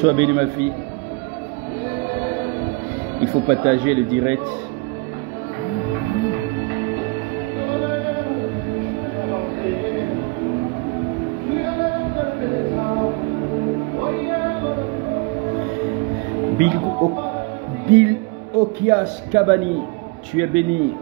Sois bénie ma fille. Il faut partager le direct. Bill Okias Kabani, tu es béni.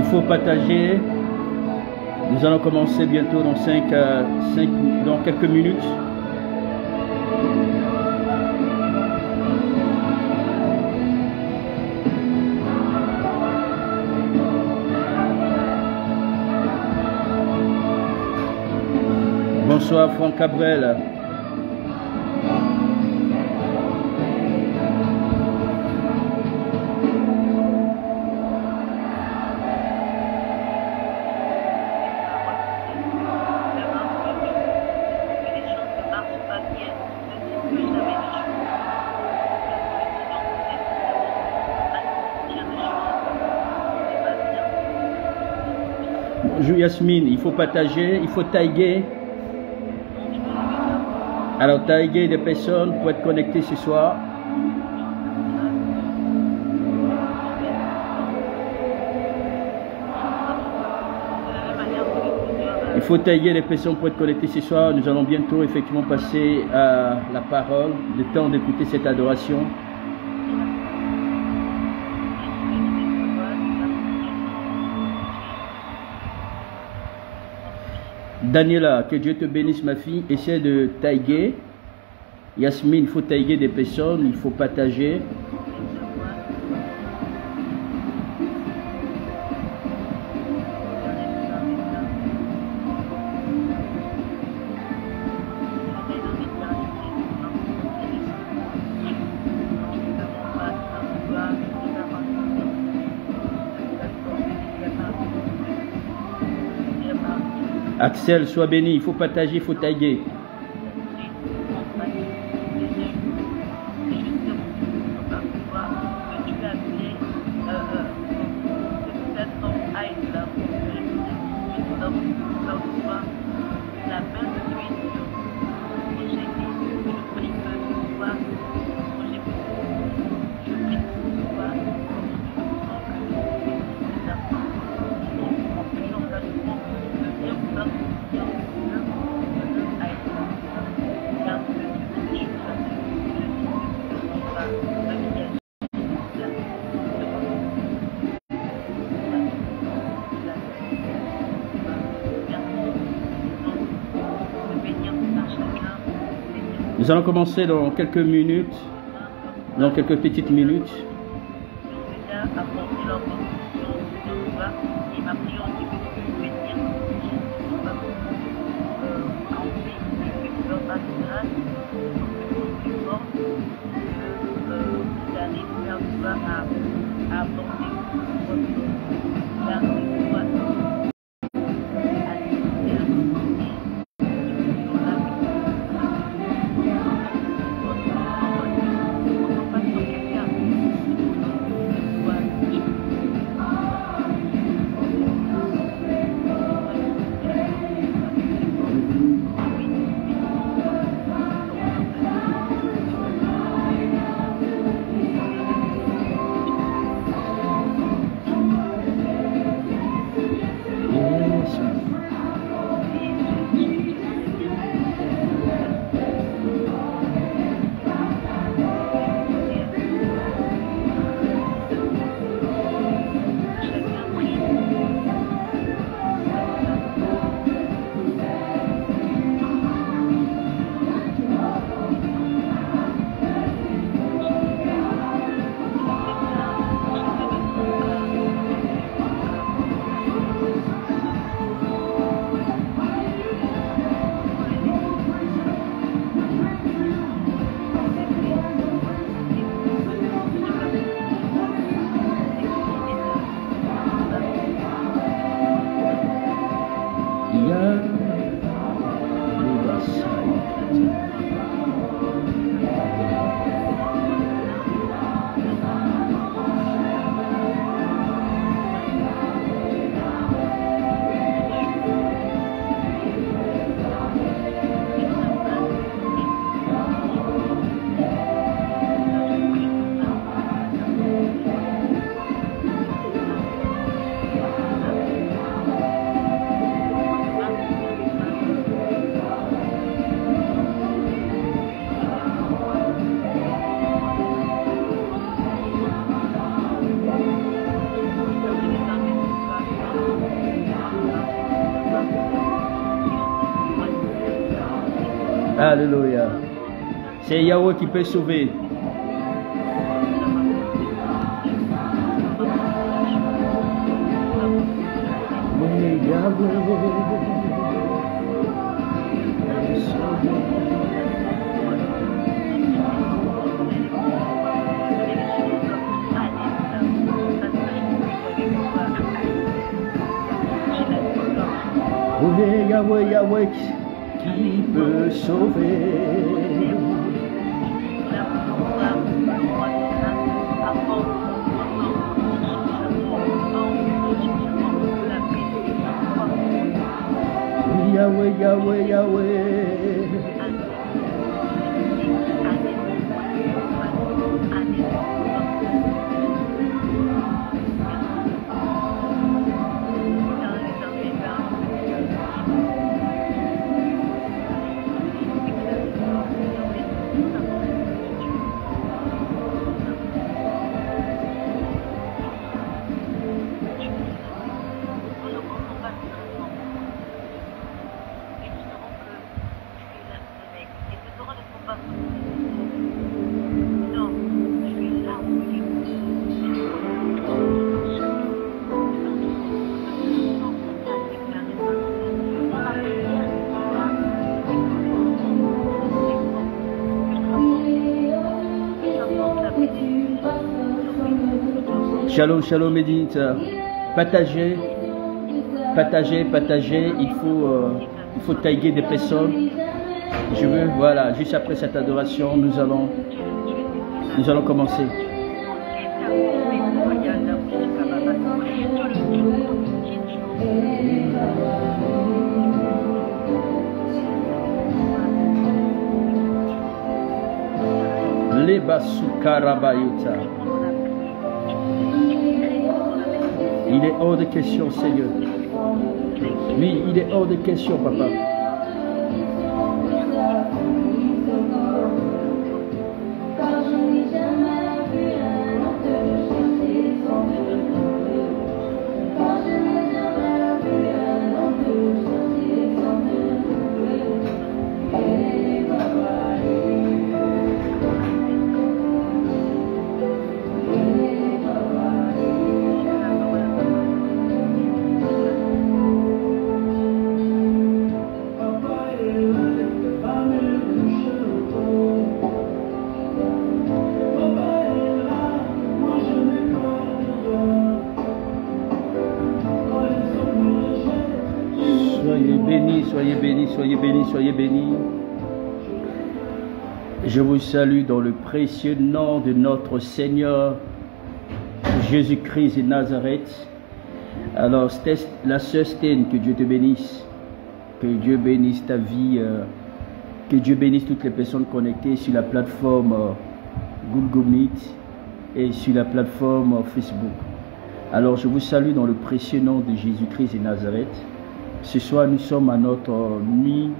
Il faut partager. Nous allons commencer bientôt dans dans quelques minutes. Bonsoir Franck Cabrel. Bonjour Yasmine, il faut partager, il faut taguer. Alors taguer des personnes pour être connectées ce soir. Il faut taguer les personnes pour être connectées ce soir. Nous allons bientôt effectivement passer à la parole, le temps d'écouter cette adoration. Daniela, que Dieu te bénisse ma fille. Essaie de taguer. Yasmine, il faut taguer des personnes, il faut partager. Axel, sois béni, il faut partager, il faut taguer. Nous allons commencer dans quelques minutes, dans quelques petites minutes. Alléluia. C'est Yahweh qui peut sauver. Oui, Yahweh, Yahweh qui peut sauver. Yahweh, Yahweh, Yahweh. Shalom, shalom, médite. Partagez, partagez, partagez. Il faut tailler des personnes. Je veux, voilà, juste après cette adoration, nous allons commencer. Les Basukarabayuta. Il est hors de question, Seigneur. Oui, il est hors de question, Papa. Soyez bénis. Je vous salue dans le précieux nom de notre Seigneur Jésus-Christ de Nazareth. Alors, la sœur Stène, que Dieu te bénisse, que Dieu bénisse ta vie, que Dieu bénisse toutes les personnes connectées sur la plateforme Google Meet et sur la plateforme Facebook. Alors, je vous salue dans le précieux nom de Jésus-Christ de Nazareth. Ce soir, nous sommes à notre nuit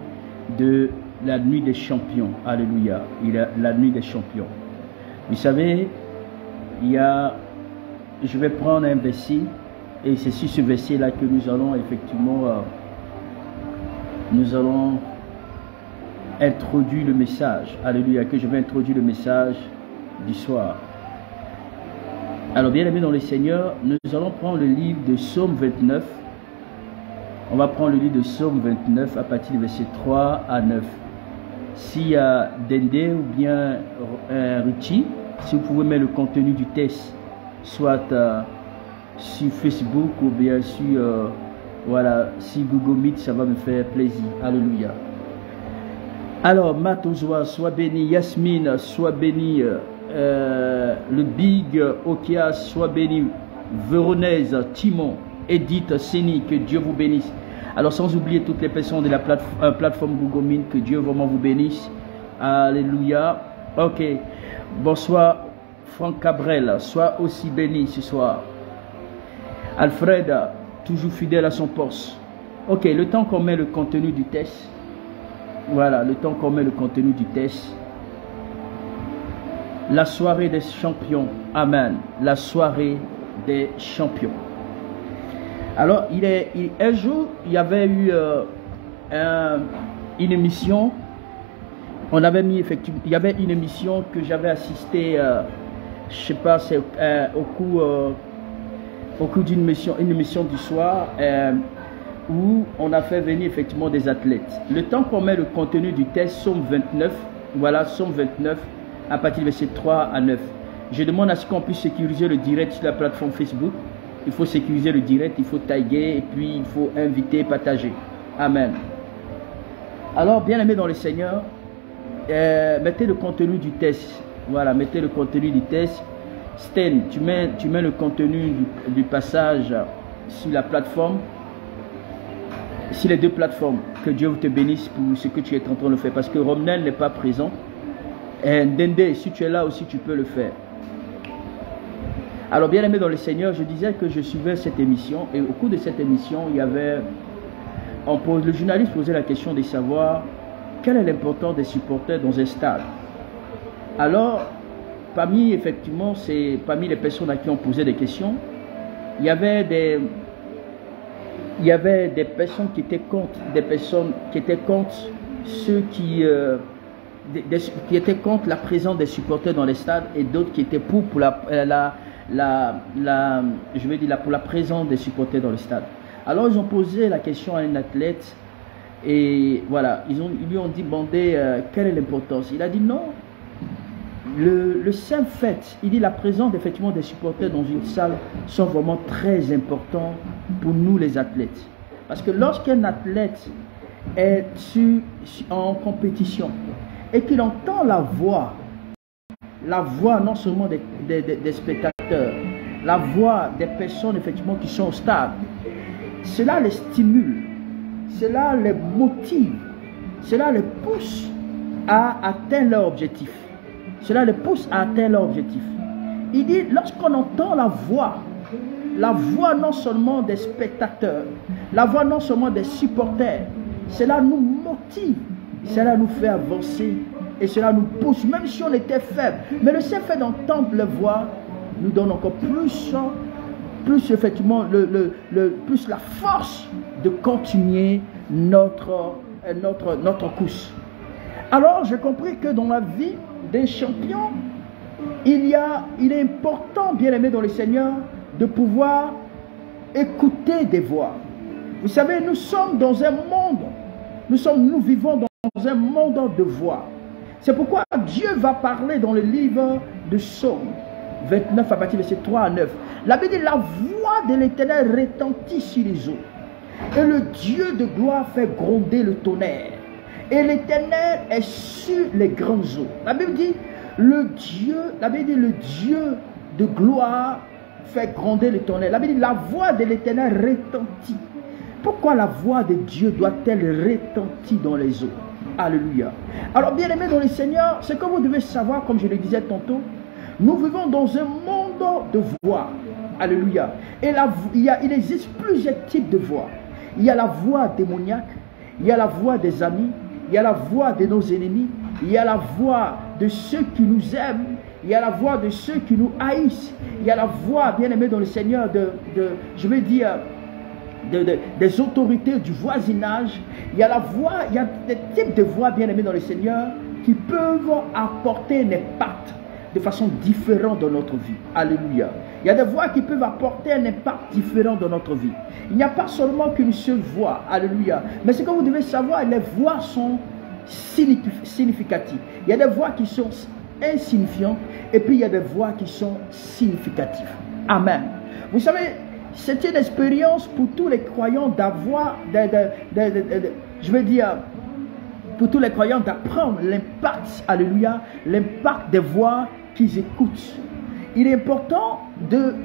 de la nuit des champions. Alléluia. Il y a la nuit des champions. Vous savez, je vais prendre un verset et c'est sur ce verset-là que nous allons effectivement, nous allons introduire le message. Alléluia. Que je vais introduire le message du soir. Alors, bien aimés dans le Seigneur, nous allons prendre le livre de Psaume 29. On va prendre le livre de Psaume 29 à partir du verset 3 à 9. S'il y a Dende ou bien Richie, si vous pouvez mettre le contenu du texte, soit sur Facebook ou bien sur Google Meet, ça va me faire plaisir. Alléluia. Alors, Matozoa, sois béni. Yasmine, sois béni. Le Big Okia, sois béni. Véronèse, Timon, Edith, Séni, que Dieu vous bénisse. Alors sans oublier toutes les personnes de la plateforme Google Meet, que Dieu vraiment vous bénisse. Alléluia. Ok. Bonsoir Franck Cabrel, sois aussi béni ce soir. Alfred, toujours fidèle à son poste. Ok, le temps qu'on met le contenu du test. Voilà, le temps qu'on met le contenu du test. La soirée des champions. Amen. La soirée des champions. Alors, un jour, il y avait eu une émission On avait mis effectivement, il y avait une émission que j'avais assistée, je sais pas, c'est au cours d'une émission du soir, où on a fait venir effectivement des athlètes. Le temps qu'on met le contenu du test Somme 29, voilà, Somme 29, à partir du verset 3 à 9. Je demande à ce qu'on puisse sécuriser le direct sur la plateforme Facebook. Il faut sécuriser le direct, il faut taguer, et puis il faut inviter, partager. Amen. Alors, bien aimés dans le Seigneur, mettez le contenu du test. Voilà, mettez le contenu du test. Sten, tu mets le contenu du passage sur la plateforme, sur les deux plateformes. Que Dieu te bénisse pour ce que tu es en train de faire. Parce que Romnel n'est pas présent. Et Ndende, si tu es là aussi, tu peux le faire. Alors, bien aimé dans le Seigneur, je disais que je suivais cette émission. Et au cours de cette émission, il y avait... le journaliste posait la question de savoir quelle est l'importance des supporters dans un stade. Alors, parmi les personnes à qui on posait des questions, il y avait des personnes qui étaient contre, ceux qui étaient contre la présence des supporters dans les stades, et d'autres qui étaient pour la présence des supporters dans le stade. Alors ils ont posé la question à un athlète, et voilà, ils lui ont demandé quelle est l'importance. Il a dit non, le simple fait, il dit la présence effectivement des supporters dans une salle sont vraiment très importants pour nous les athlètes. Parce que lorsqu'un athlète est en compétition et qu'il entend la voix non seulement des spectateurs, la voix des personnes effectivement qui sont au stade, cela les stimule, cela les motive, cela les pousse à atteindre leur objectif. Cela les pousse à atteindre leur objectif. Il dit, lorsqu'on entend la voix non seulement des spectateurs, la voix non seulement des supporters, cela nous motive, cela nous fait avancer et cela nous pousse, même si on était faible. Mais le simple fait d'entendre la voix nous donne encore plus effectivement, plus la force de continuer notre course. Alors, j'ai compris que dans la vie des champions, il est important, bien aimé dans le Seigneur, de pouvoir écouter des voix. Vous savez, nous sommes dans un monde, nous vivons dans un monde de voix. C'est pourquoi Dieu va parler dans le livre de Somme 29 à partir de verset 3 à 9. La Bible dit, la voix de l'Éternel retentit sur les eaux, et le Dieu de gloire fait gronder le tonnerre, et l'Éternel est sur les grandes eaux. La Bible dit, le Dieu de gloire fait gronder le tonnerre. La Bible dit, la voix de l'Éternel retentit. Pourquoi la voix de Dieu doit-elle retentir dans les eaux? Alléluia. Alors, bien aimé dans le Seigneur, ce que vous devez savoir, comme je le disais tantôt, nous vivons dans un monde de voix. Alléluia. Et il existe plusieurs types de voix. Il y a la voix démoniaque, il y a la voix des amis, il y a la voix de nos ennemis, il y a la voix de ceux qui nous aiment, il y a la voix de ceux qui nous haïssent, il y a la voix, bien aimé dans le Seigneur, des autorités du voisinage. Il y a des types de voix, bien aimés dans le Seigneur, qui peuvent apporter un impact de façon différente dans notre vie. Alléluia. Il y a des voix qui peuvent apporter un impact différent dans notre vie. Il n'y a pas seulement qu'une seule voix. Alléluia. Mais ce que vous devez savoir, les voix sont significatives. Il y a des voix qui sont insignifiantes, et puis il y a des voix qui sont significatives. Amen. Vous savez, c'est une expérience pour tous les croyants d'avoir, pour tous les croyants d'apprendre l'impact, alléluia, l'impact des voix qu'ils écoutent. Il est important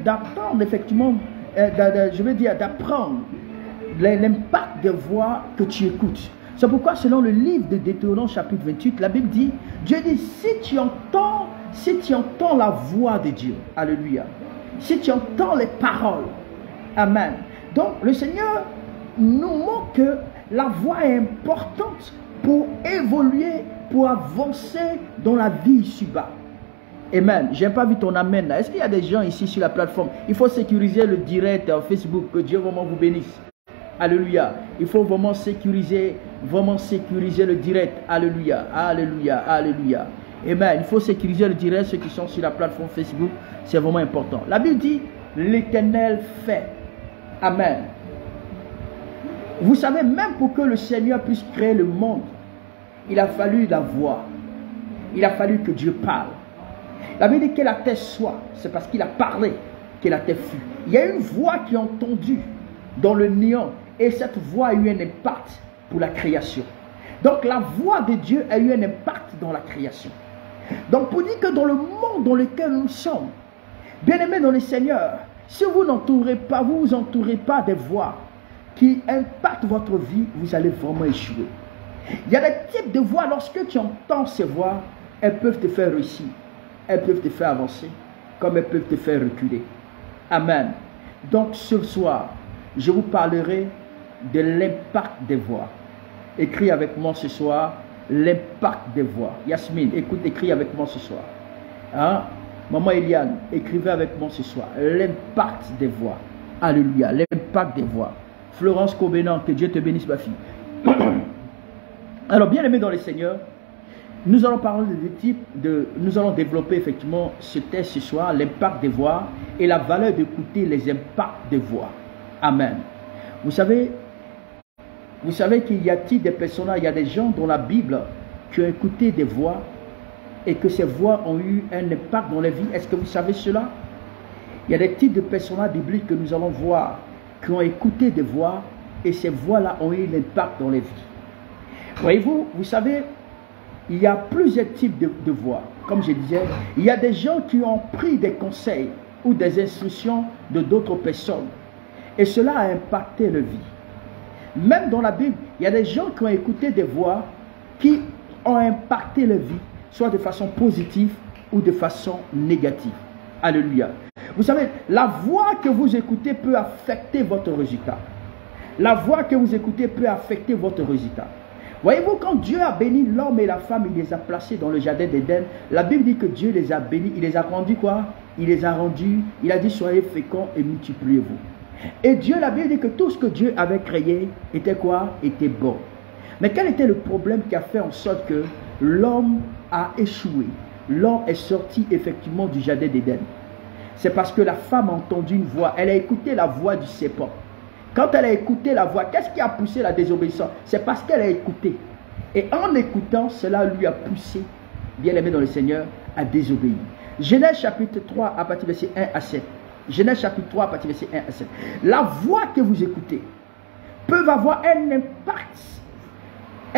d'apprendre effectivement, d'apprendre l'impact des voix que tu écoutes. C'est pourquoi selon le livre de Deutéronome chapitre 28, la Bible dit, Dieu dit, si tu entends la voix de Dieu, alléluia, si tu entends les paroles, amen. Donc le Seigneur nous montre que la voix est importante pour évoluer, pour avancer dans la vie ici-bas. Amen. Je n'ai pas vu ton amen là. Est-ce qu'il y a des gens ici sur la plateforme? Il faut sécuriser le direct Facebook. Que Dieu vraiment vous bénisse. Alléluia. Il faut vraiment sécuriser le direct. Alléluia. Alléluia. Alléluia. Amen. Il faut sécuriser le direct, ceux qui sont sur la plateforme Facebook. C'est vraiment important. La Bible dit, l'Éternel fait. Amen. Vous savez, même pour que le Seigneur puisse créer le monde, il a fallu la voix. Il a fallu que Dieu parle. La Bible dit que la terre soit. C'est parce qu'il a parlé que la terre fut. Il y a une voix qui est entendue dans le néant. Et cette voix a eu un impact pour la création. Donc la voix de Dieu a eu un impact dans la création. Donc pour dire que dans le monde dans lequel nous sommes, bien-aimés dans le Seigneur, si vous n'entourez pas, vous vous entourez pas des voix qui impactent votre vie, vous allez vraiment échouer. Il y a des types de voix, lorsque tu entends ces voix, elles peuvent te faire réussir, elles peuvent te faire avancer, comme elles peuvent te faire reculer. Amen. Donc ce soir, je vous parlerai de l'impact des voix. Écris avec moi ce soir, l'impact des voix. Yasmine, écoute, écris avec moi ce soir. Hein? Maman Eliane, écrivez avec moi ce soir, l'impact des voix. Alléluia, l'impact des voix. Florence Cobenant, que Dieu te bénisse ma fille. Alors, bien aimé dans le Seigneur, nous allons parler de types nous allons développer effectivement ce texte ce soir, l'impact des voix et la valeur d'écouter les impacts des voix. Amen. Vous savez qu'il y a des personnages, il y a des gens dans la Bible qui ont écouté des voix et que ces voix ont eu un impact dans la vie. Est-ce que vous savez cela? Il y a des types de personnages bibliques que nous allons voir qui ont écouté des voix et ces voix-là ont eu l'impact dans les vies. Voyez-vous, vous savez, il y a plusieurs types de voix. Comme je disais, il y a des gens qui ont pris des conseils ou des instructions de d'autres personnes et cela a impacté leur vie. Même dans la Bible, il y a des gens qui ont écouté des voix qui ont impacté leur vie, soit de façon positive ou de façon négative. Alléluia. Vous savez, la voix que vous écoutez peut affecter votre résultat. La voix que vous écoutez peut affecter votre résultat. Voyez-vous, quand Dieu a béni l'homme et la femme, il les a placés dans le jardin d'Éden. La Bible dit que Dieu les a bénis, il les a rendus quoi? Il les a rendus, il a dit soyez féconds et multipliez-vous. Et Dieu, la Bible dit que tout ce que Dieu avait créé était quoi? Était bon. Mais quel était le problème qui a fait en sorte que l'homme a échoué? L'homme est sorti effectivement du jardin d'Éden. C'est parce que la femme a entendu une voix. Elle a écouté la voix du serpent. Quand elle a écouté la voix, qu'est-ce qui a poussé la désobéissance? C'est parce qu'elle a écouté. Et en écoutant, cela lui a poussé, bien aimé dans le Seigneur, à désobéir. Genèse chapitre 3 à partir du verset 1 à 7. Genèse chapitre 3 à partir du verset 1 à 7. La voix que vous écoutez peut avoir un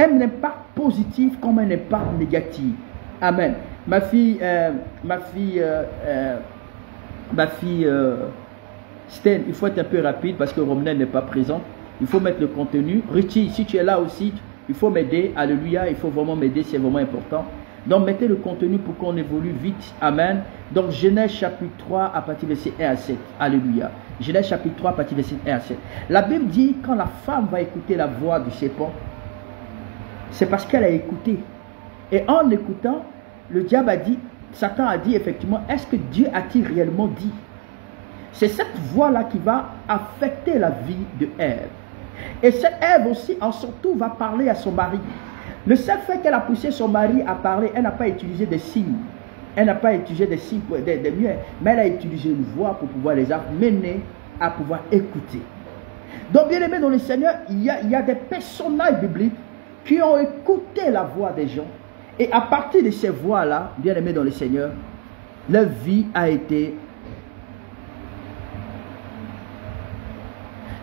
impact positif comme un impact négatif. Amen. Ma fille Sten, il faut être un peu rapide parce que Romnel n'est pas présent. Il faut mettre le contenu. Richie, si tu es là aussi, il faut m'aider. Alléluia, il faut vraiment m'aider, c'est vraiment important. Donc, mettez le contenu pour qu'on évolue vite. Amen. Donc, Genèse chapitre 3 à partir du verset 1 à 7. Alléluia. Genèse chapitre 3 à partir du verset 1 à 7. La Bible dit, quand la femme va écouter la voix du serpent, c'est parce qu'elle a écouté. Et en écoutant, le diable a dit, Satan a dit effectivement, est-ce que Dieu a-t-il réellement dit? C'est cette voix-là qui va affecter la vie de Ève. Et cette Ève aussi, en surtout, va parler à son mari. Le seul fait qu'elle a poussé son mari à parler, elle n'a pas utilisé des signes. Elle n'a pas utilisé des signes, des muets, mais elle a utilisé une voix pour pouvoir les amener à pouvoir écouter. Donc, bien aimé dans le Seigneur, il y a des personnages bibliques qui ont écouté la voix des gens. Et à partir de ces voix-là, bien aimé dans le Seigneur, leur vie a été...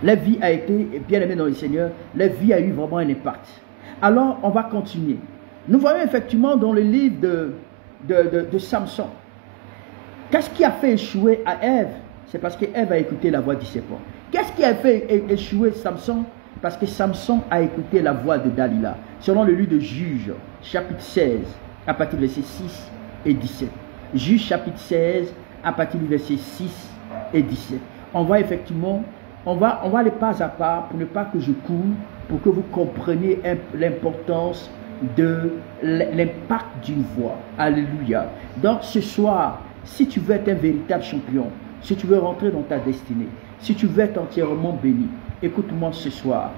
La vie a été, bien aimée dans le Seigneur, la vie a eu vraiment un impact. Alors, on va continuer. Nous voyons effectivement dans le livre de Samson. Qu'est-ce qui a fait échouer à Ève? C'est parce qu'Ève a écouté la voix du serpent. Qu'est-ce qui a fait échouer Samson? Parce que Samson a écouté la voix de Dalila. Selon le livre de Juges, chapitre 16, à partir du verset 6 et 17. Juges, chapitre 16, à partir du verset 6 et 17. On va effectivement... On va aller pas à pas pour ne pas que je cours, pour que vous compreniez l'importance de l'impact d'une voix. Alléluia. Donc ce soir, si tu veux être un véritable champion, si tu veux rentrer dans ta destinée, si tu veux être entièrement béni, écoute-moi ce soir.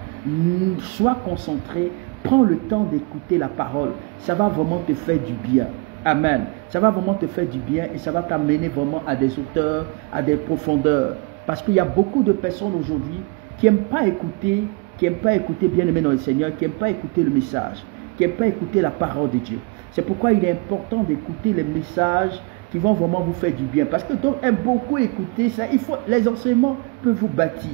Sois concentré, prends le temps d'écouter la parole. Ça va vraiment te faire du bien. Amen. Ça va vraiment te faire du bien et ça va t'amener vraiment à des hauteurs, à des profondeurs. Parce qu'il y a beaucoup de personnes aujourd'hui qui n'aiment pas écouter, bien aimé dans le Seigneur, qui n'aiment pas écouter le message, qui n'aiment pas écouter la parole de Dieu. C'est pourquoi il est important d'écouter les messages qui vont vraiment vous faire du bien. Parce que d'autres aiment beaucoup écouter ça. Les enseignements peuvent vous bâtir.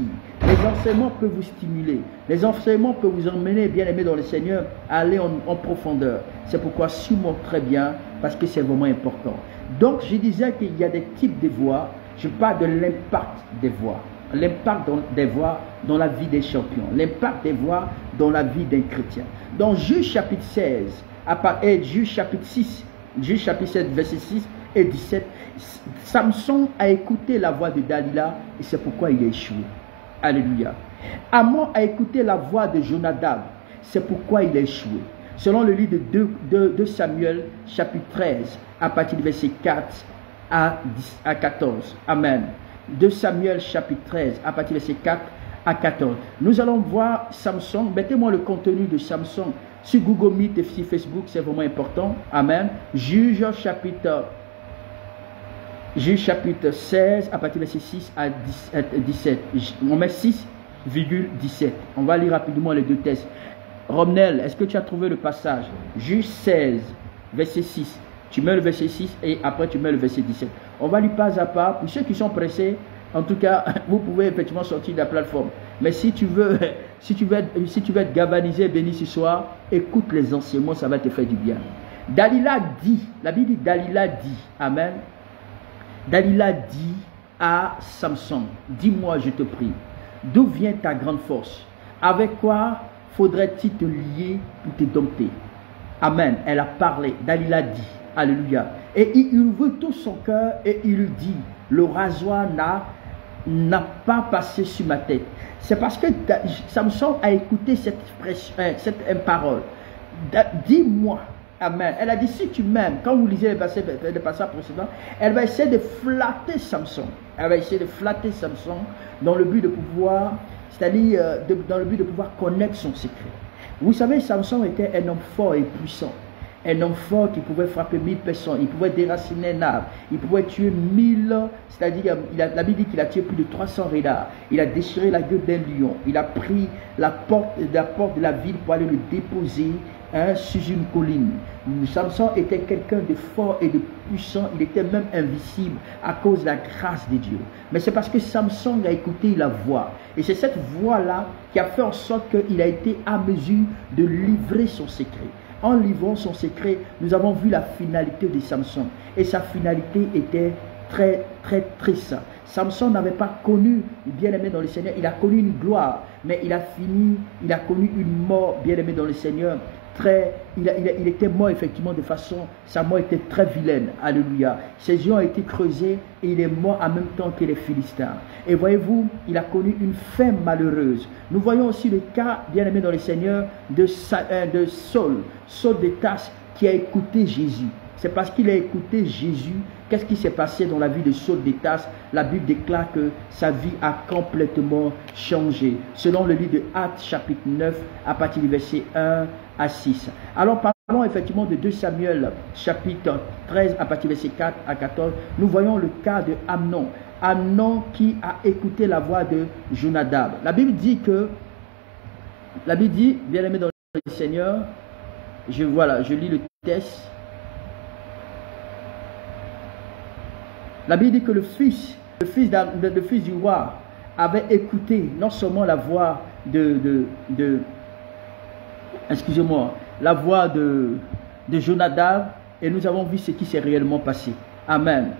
Les enseignements peuvent vous stimuler. Les enseignements peuvent vous emmener, bien aimé dans le Seigneur, à aller en profondeur. C'est pourquoi suis-moi très bien, parce que c'est vraiment important. Donc, je disais qu'il y a des types de voix. Je parle de l'impact des voix. L'impact des voix dans la vie des champions. L'impact des voix dans la vie d'un chrétien. Dans Juge chapitre 16, et Juge chapitre 6, Juge chapitre 7, verset 6 et 17, Samson a écouté la voix de Dalila et c'est pourquoi il a échoué. Alléluia. Amon a écouté la voix de Jonadab, c'est pourquoi il a échoué. Selon le livre de Samuel, chapitre 13, à partir du verset 4 à 14. Amen. 2 Samuel, chapitre 13, à partir du verset 4 à 14. Nous allons voir Samson. Mettez-moi le contenu de Samson sur Google Meet et sur Facebook, c'est vraiment important. Amen. Juge chapitre 16, à partir du verset 6 à 17. On met 6,17. On va lire rapidement les deux textes. Romnel, est-ce que tu as trouvé le passage? Juge 16, verset 6. Tu mets le verset 6 et après tu mets le verset 17. On va lire pas à pas. Pour ceux qui sont pressés, en tout cas, vous pouvez effectivement sortir de la plateforme. Mais si tu veux être galvanisé et béni ce soir, écoute les enseignements, ça va te faire du bien. Dalila dit, la Bible dit Dalila dit, amen. Dalila dit à Samson, dis-moi je te prie, d'où vient ta grande force? Avec quoi faudrait-il te lier pour te dompter? Amen. Elle a parlé, Dalila dit, alléluia. Et il ouvre tout son cœur et il dit, le rasoir n'a pas passé sur ma tête. C'est parce que Samson a écouté cette parole. Dis-moi, amen. Elle a dit, si tu m'aimes, quand vous lisez les passages précédents, elle va essayer de flatter Samson. Elle va essayer de flatter Samson dans le but de pouvoir, c'est-à-dire dans le but de pouvoir connaître son secret. Vous savez, Samson était un homme fort et puissant. Un homme fort qui pouvait frapper 1000 personnes, il pouvait déraciner un arbre, il pouvait tuer 1000, c'est-à-dire, la Bible dit qu'il a tué plus de 300 renards, il a déchiré la gueule d'un lion, il a pris la porte de la ville pour aller le déposer sur une colline. Samson était quelqu'un de fort et de puissant, il était même invisible à cause de la grâce de Dieu. Mais c'est parce que Samson a écouté la voix, et c'est cette voix-là qui a fait en sorte qu'il a été à mesure de livrer son secret. En livrant son secret, nous avons vu la finalité de Samson. Et sa finalité était très, très triste. Samson n'avait pas connu, bien aimé dans le Seigneur, il a connu une gloire, mais il a connu une mort, bien aimé dans le Seigneur. Il était mort effectivement de façon, sa mort était très vilaine, alléluia. Ses yeux ont été creusés et il est mort en même temps que les Philistins. Et voyez-vous, il a connu une fin malheureuse. Nous voyons aussi le cas, bien aimé dans le Seigneur, de Saul de Tarse, qui a écouté Jésus. C'est parce qu'il a écouté Jésus. Qu'est-ce qui s'est passé dans la vie de Saul de Tarse? La Bible déclare que sa vie a complètement changé. Selon le livre de Actes chapitre 9, à partir du verset 1 à 6. Alors parlons effectivement de 2 Samuel chapitre 13, à partir du verset 4 à 14. Nous voyons le cas de Amnon. Amnon qui a écouté la voix de Jonadab. La Bible dit, bien aimé dans le Seigneur, je lis le texte. La Bible dit que le fils du roi avait écouté non seulement la voix la voix de Jonadab, et nous avons vu ce qui s'est réellement passé. Amen.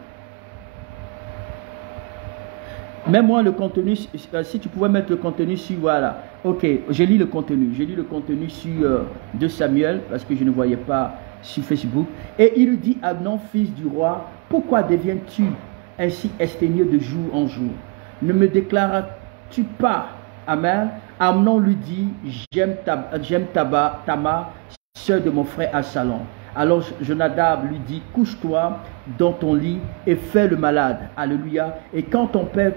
Mets-moi le contenu, si tu pouvais mettre le contenu sur, voilà. Ok, je lis le contenu. Je lis le contenu sur 2 Samuel, parce que je ne voyais pas sur Facebook. Et il lui dit, Amnon, fils du roi, pourquoi deviens-tu ainsi esténieux de jour en jour? Ne me déclares-tu pas? Amen. Amnon lui dit, j'aime Tamar, sœur de mon frère Absalom. Alors Jonadab lui dit, couche-toi dans ton lit et fais le malade. Alléluia. Et quand ton père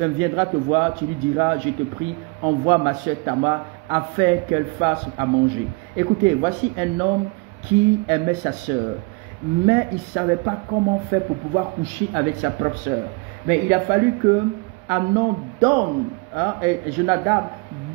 viendra te voir, tu lui diras, je te prie, envoie ma soeur Tamar afin qu'elle fasse à manger. Écoutez, voici un homme qui aimait sa soeur, mais il ne savait pas comment faire pour pouvoir coucher avec sa propre soeur. Mais il a fallu que Amnon donne, et Jonadab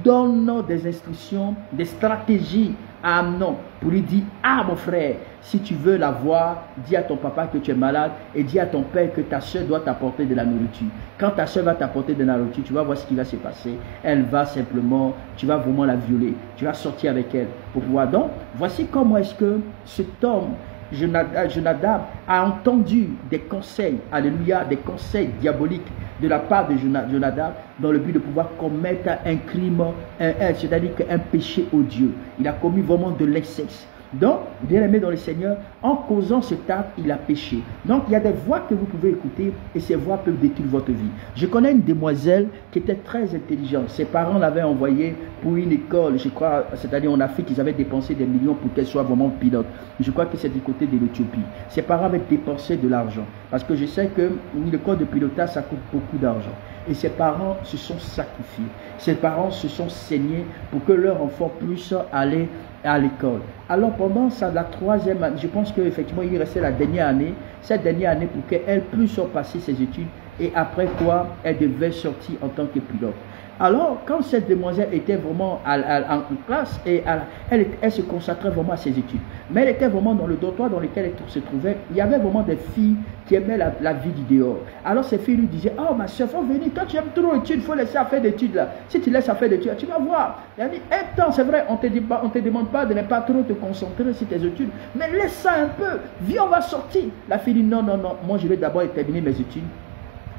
donne des instructions, des stratégies à Amnon pour lui dire, ah mon frère, si tu veux la voir, dis à ton papa que tu es malade et dis à ton père que ta soeur doit t'apporter de la nourriture. Quand ta soeur va t'apporter de la nourriture, tu vas voir ce qui va se passer. Elle va simplement, tu vas vraiment la violer, tu vas sortir avec elle pour pouvoir. Donc, voici comment est-ce que cet homme, Jonadab, a entendu des conseils, alléluia, des conseils diaboliques de la part de Jonadab dans le but de pouvoir commettre un crime, c'est-à-dire un péché odieux. Il a commis vraiment de l'excès. Donc, bien aimé dans le Seigneur, en causant cet acte, il a péché. Donc, il y a des voix que vous pouvez écouter et ces voix peuvent détruire votre vie. Je connais une demoiselle qui était très intelligente. Ses parents l'avaient envoyée pour une école, je crois, c'est-à-dire en Afrique, ils avaient dépensé des millions pour qu'elle soit vraiment pilote. Je crois que c'est du côté de l'Éthiopie. Ses parents avaient dépensé de l'argent parce que je sais que l'école de pilotage, ça coûte beaucoup d'argent. Et ses parents se sont sacrifiés. Ses parents se sont saignés pour que leur enfant puisse aller à l'école. Alors pendant ça, la troisième année, je pense qu'effectivement il restait la dernière année, cette dernière année pour qu'elle puisse passer ses études et après quoi elle devait sortir en tant que pilote. Alors quand cette demoiselle était vraiment en classe et elle se consacrait vraiment à ses études, mais elle était vraiment dans le dortoir dans lequel elle se trouvait, il y avait vraiment des filles qui aimaient la vie du dehors. Alors ces filles lui disaient, oh ma soeur, faut venir, toi tu aimes trop l'étude, il faut laisser à faire d'études là. Si tu laisses à faire d'études, tu vas voir. Il a dit, un temps c'est vrai, on te demande pas de ne pas trop te concentrer sur tes études, mais laisse ça un peu, viens on va sortir. La fille dit, non, moi je vais d'abord terminer mes études.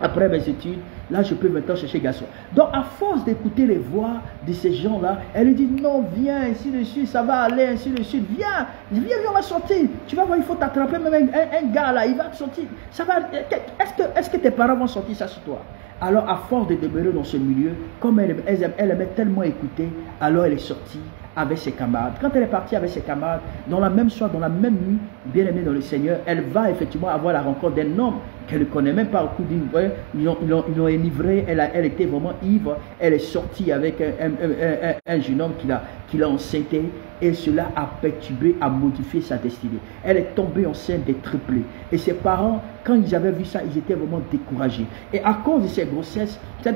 Après mes études, là je peux maintenant chercher garçon. Donc à force d'écouter les voix de ces gens-là, elle lui dit non, viens, ainsi de suite, ça va aller, ainsi de suite, viens, on va sortir. Tu vas voir, il faut t'attraper, même un gars là, il va te sortir. Ça va, est-ce que tes parents vont sortir ça sur toi? Alors à force de demeurer dans ce milieu, comme elle aimait tellement écouter, alors elle est sortie avec ses camarades. Quand elle est partie avec ses camarades, dans la même soirée, dans la même nuit, bien aimée dans le Seigneur, elle va effectivement avoir la rencontre d'un homme qu'elle ne connaît même pas au coup d'une. Ils l'ont enivrée, elle était vraiment ivre, elle est sortie avec un jeune homme qui l'a enceinté et cela a perturbé, a modifié sa destinée. Elle est tombée enceinte des triplés. Et ses parents, quand ils avaient vu ça, ils étaient vraiment découragés. Et à cause de cette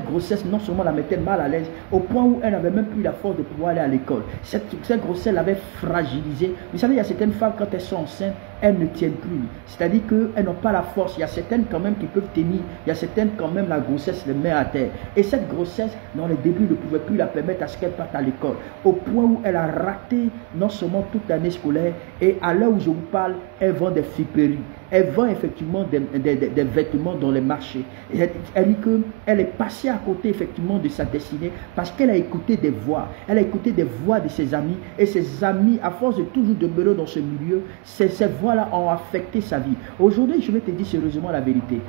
grossesse non seulement la mettait mal à l'aise, au point où elle n'avait même plus la force de pouvoir aller à l'école. Cette grossesse l'avait fragilisée. Vous savez, il y a certaines femmes, quand elles sont enceintes, elles ne tiennent plus. C'est-à-dire qu'elles n'ont pas la force. Il y a certaines quand même qui peuvent tenir. Il y a certaines quand même, la grossesse les met à terre. Et cette grossesse, dans les débuts, ne pouvait plus la permettre à ce qu'elle parte à l'école. Au point où elle a raté non seulement toute l'année scolaire, et à l'heure où je vous parle, elle vend des friperies. Elle vend effectivement des vêtements dans les marchés. Et elle dit qu'elle est passée à côté effectivement de sa destinée parce qu'elle a écouté des voix. Elle a écouté des voix de ses amis. Et ses amis, à force de toujours demeurer dans ce milieu, ces voix-là ont affecté sa vie. Aujourd'hui, je vais te dire sérieusement la vérité.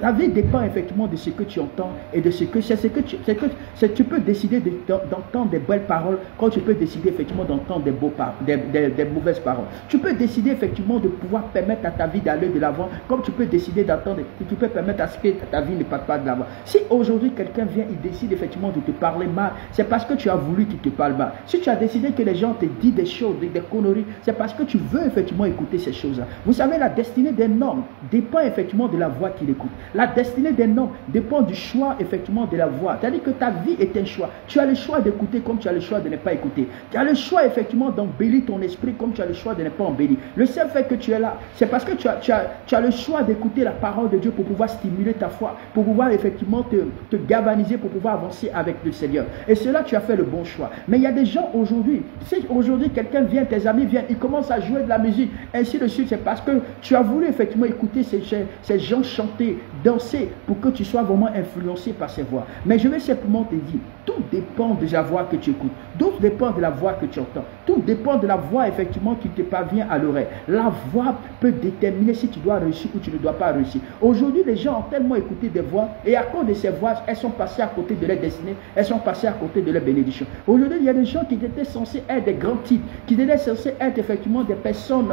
Ta vie dépend effectivement de ce que tu entends et de ce que tu peux décider d'entendre des belles paroles quand tu peux décider effectivement d'entendre des mauvaises paroles. Tu peux décider effectivement de pouvoir permettre à ta vie d'aller de l'avant, comme tu peux décider d'attendre, tu peux permettre à ce que ta vie ne parte pas de l'avant. Si aujourd'hui quelqu'un vient, il décide effectivement de te parler mal, c'est parce que tu as voulu qu'il te parle mal. Si tu as décidé que les gens te disent des choses, des conneries, c'est parce que tu veux effectivement écouter ces choses-là. Vous savez, la destinée d'un homme dépend effectivement de la voix qu'il écoute. La destinée d'un homme dépend du choix effectivement de la voix. C'est-à-dire que ta vie est un choix. Tu as le choix d'écouter comme tu as le choix de ne pas écouter. Tu as le choix effectivement d'embellir ton esprit comme tu as le choix de ne pas embellir. Le seul fait que tu es là, c'est parce que tu as le choix d'écouter la parole de Dieu pour pouvoir stimuler ta foi, pour pouvoir effectivement te galvaniser, pour pouvoir avancer avec le Seigneur. Et cela, tu as fait le bon choix. Mais il y a des gens aujourd'hui, si aujourd'hui quelqu'un vient, tes amis viennent, ils commencent à jouer de la musique, ainsi de suite, c'est parce que tu as voulu effectivement écouter ces gens chanter, danser, pour que tu sois vraiment influencé par ces voix. Mais je vais simplement te dire, tout dépend de la voix que tu écoutes, tout dépend de la voix que tu entends, tout dépend de la voix effectivement qui te parvient à l'oreille. La voix peut déterminer si tu dois réussir ou tu ne dois pas réussir. Aujourd'hui, les gens ont tellement écouté des voix et à cause de ces voix, elles sont passées à côté de leur destinée, elles sont passées à côté de leur bénédiction. Aujourd'hui, il y a des gens qui étaient censés être des grands types, qui étaient censés être effectivement des personnes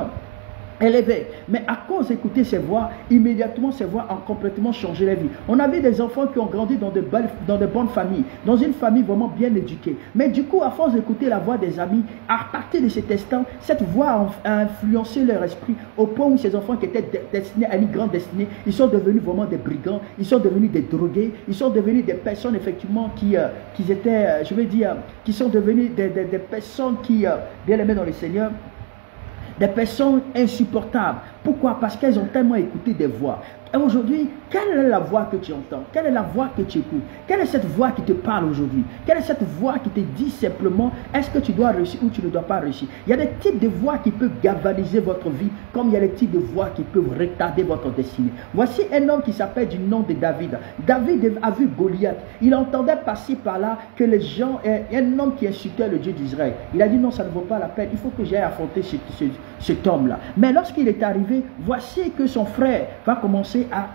élevé. Mais à cause d'écouter ces voix, immédiatement ces voix ont complètement changé la vie. On avait des enfants qui ont grandi dans de bonnes familles, dans une famille vraiment bien éduquée. Mais du coup, à force d'écouter la voix des amis, à partir de cet instant, cette voix a influencé leur esprit au point où ces enfants qui étaient destinés à une grande destinée, ils sont devenus vraiment des brigands, ils sont devenus des drogués, ils sont devenus des personnes effectivement qui étaient, je veux dire, qui sont devenues des personnes qui, bien aimées dans le Seigneur, des personnes insupportables. Pourquoi? Parce qu'elles ont tellement écouté des voix. Et aujourd'hui, quelle est la voix que tu entends? Quelle est la voix que tu écoutes? Quelle est cette voix qui te parle aujourd'hui? Quelle est cette voix qui te dit simplement est-ce que tu dois réussir ou tu ne dois pas réussir? Il y a des types de voix qui peuvent galvaniser votre vie, comme il y a des types de voix qui peuvent retarder votre destinée. Voici un homme qui s'appelle du nom de David. David a vu Goliath. Il entendait passer par là que les gens, un homme qui insultait le Dieu d'Israël. Il a dit non, ça ne vaut pas la peine. Il faut que j'aille affronter cet homme-là. Mais lorsqu'il est arrivé, voici que son frère va commencer à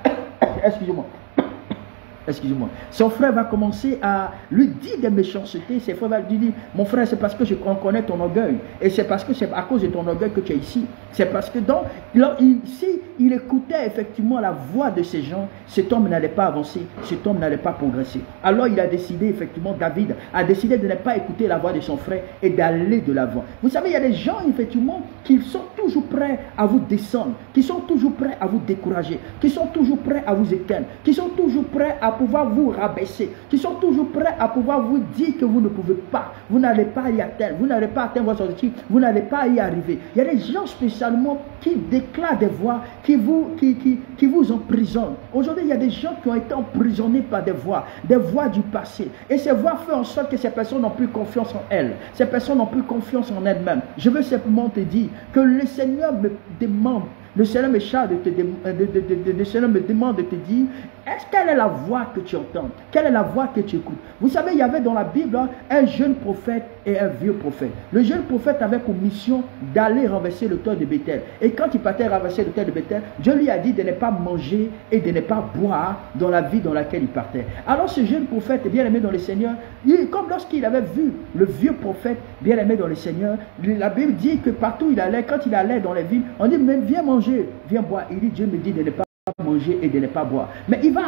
excusez-moi, son frère va commencer à lui dire des méchancetés. Ses frères vont lui dire, mon frère, c'est parce que je connais ton orgueil. Et c'est parce que c'est à cause de ton orgueil que tu es ici. C'est parce que donc, si il écoutait effectivement la voix de ces gens, cet homme n'allait pas avancer, cet homme n'allait pas progresser. Alors il a décidé, effectivement, David a décidé de ne pas écouter la voix de son frère et d'aller de l'avant. Vous savez, il y a des gens, effectivement, qui sont toujours prêts à vous descendre, qui sont toujours prêts à vous décourager, qui sont toujours prêts à vous éteindre, qui sont toujours prêts à pouvoir vous rabaisser, qui sont toujours prêts à pouvoir vous dire que vous ne pouvez pas, vous n'allez pas y atteindre, vous n'allez pas atteindre votre objectif, vous n'allez pas y arriver. Il y a des gens spécialement qui déclarent des voix qui vous emprisonnent. Aujourd'hui, il y a des gens qui ont été emprisonnés par des voix du passé. Et ces voix font en sorte que ces personnes n'ont plus confiance en elles. Ces personnes n'ont plus confiance en elles-mêmes. Je veux simplement te dire que le Seigneur me demande, le Seigneur me charge le Seigneur me demande de te dire, quelle est la voix que tu entends? Quelle est la voix que tu écoutes? Vous savez, il y avait dans la Bible un jeune prophète et un vieux prophète. Le jeune prophète avait pour mission d'aller renverser le terre de Béthel. Et quand il partait renverser le terre de Béthel, Dieu lui a dit de ne pas manger et de ne pas boire dans la vie dans laquelle il partait. Alors ce jeune prophète, bien aimé dans le Seigneur, comme lorsqu'il avait vu le vieux prophète, bien aimé dans le Seigneur, la Bible dit que partout il allait, quand il allait dans les villes, on dit, mais viens manger, viens boire. Il dit, Dieu me dit de ne pas manger et de ne pas boire. Mais il va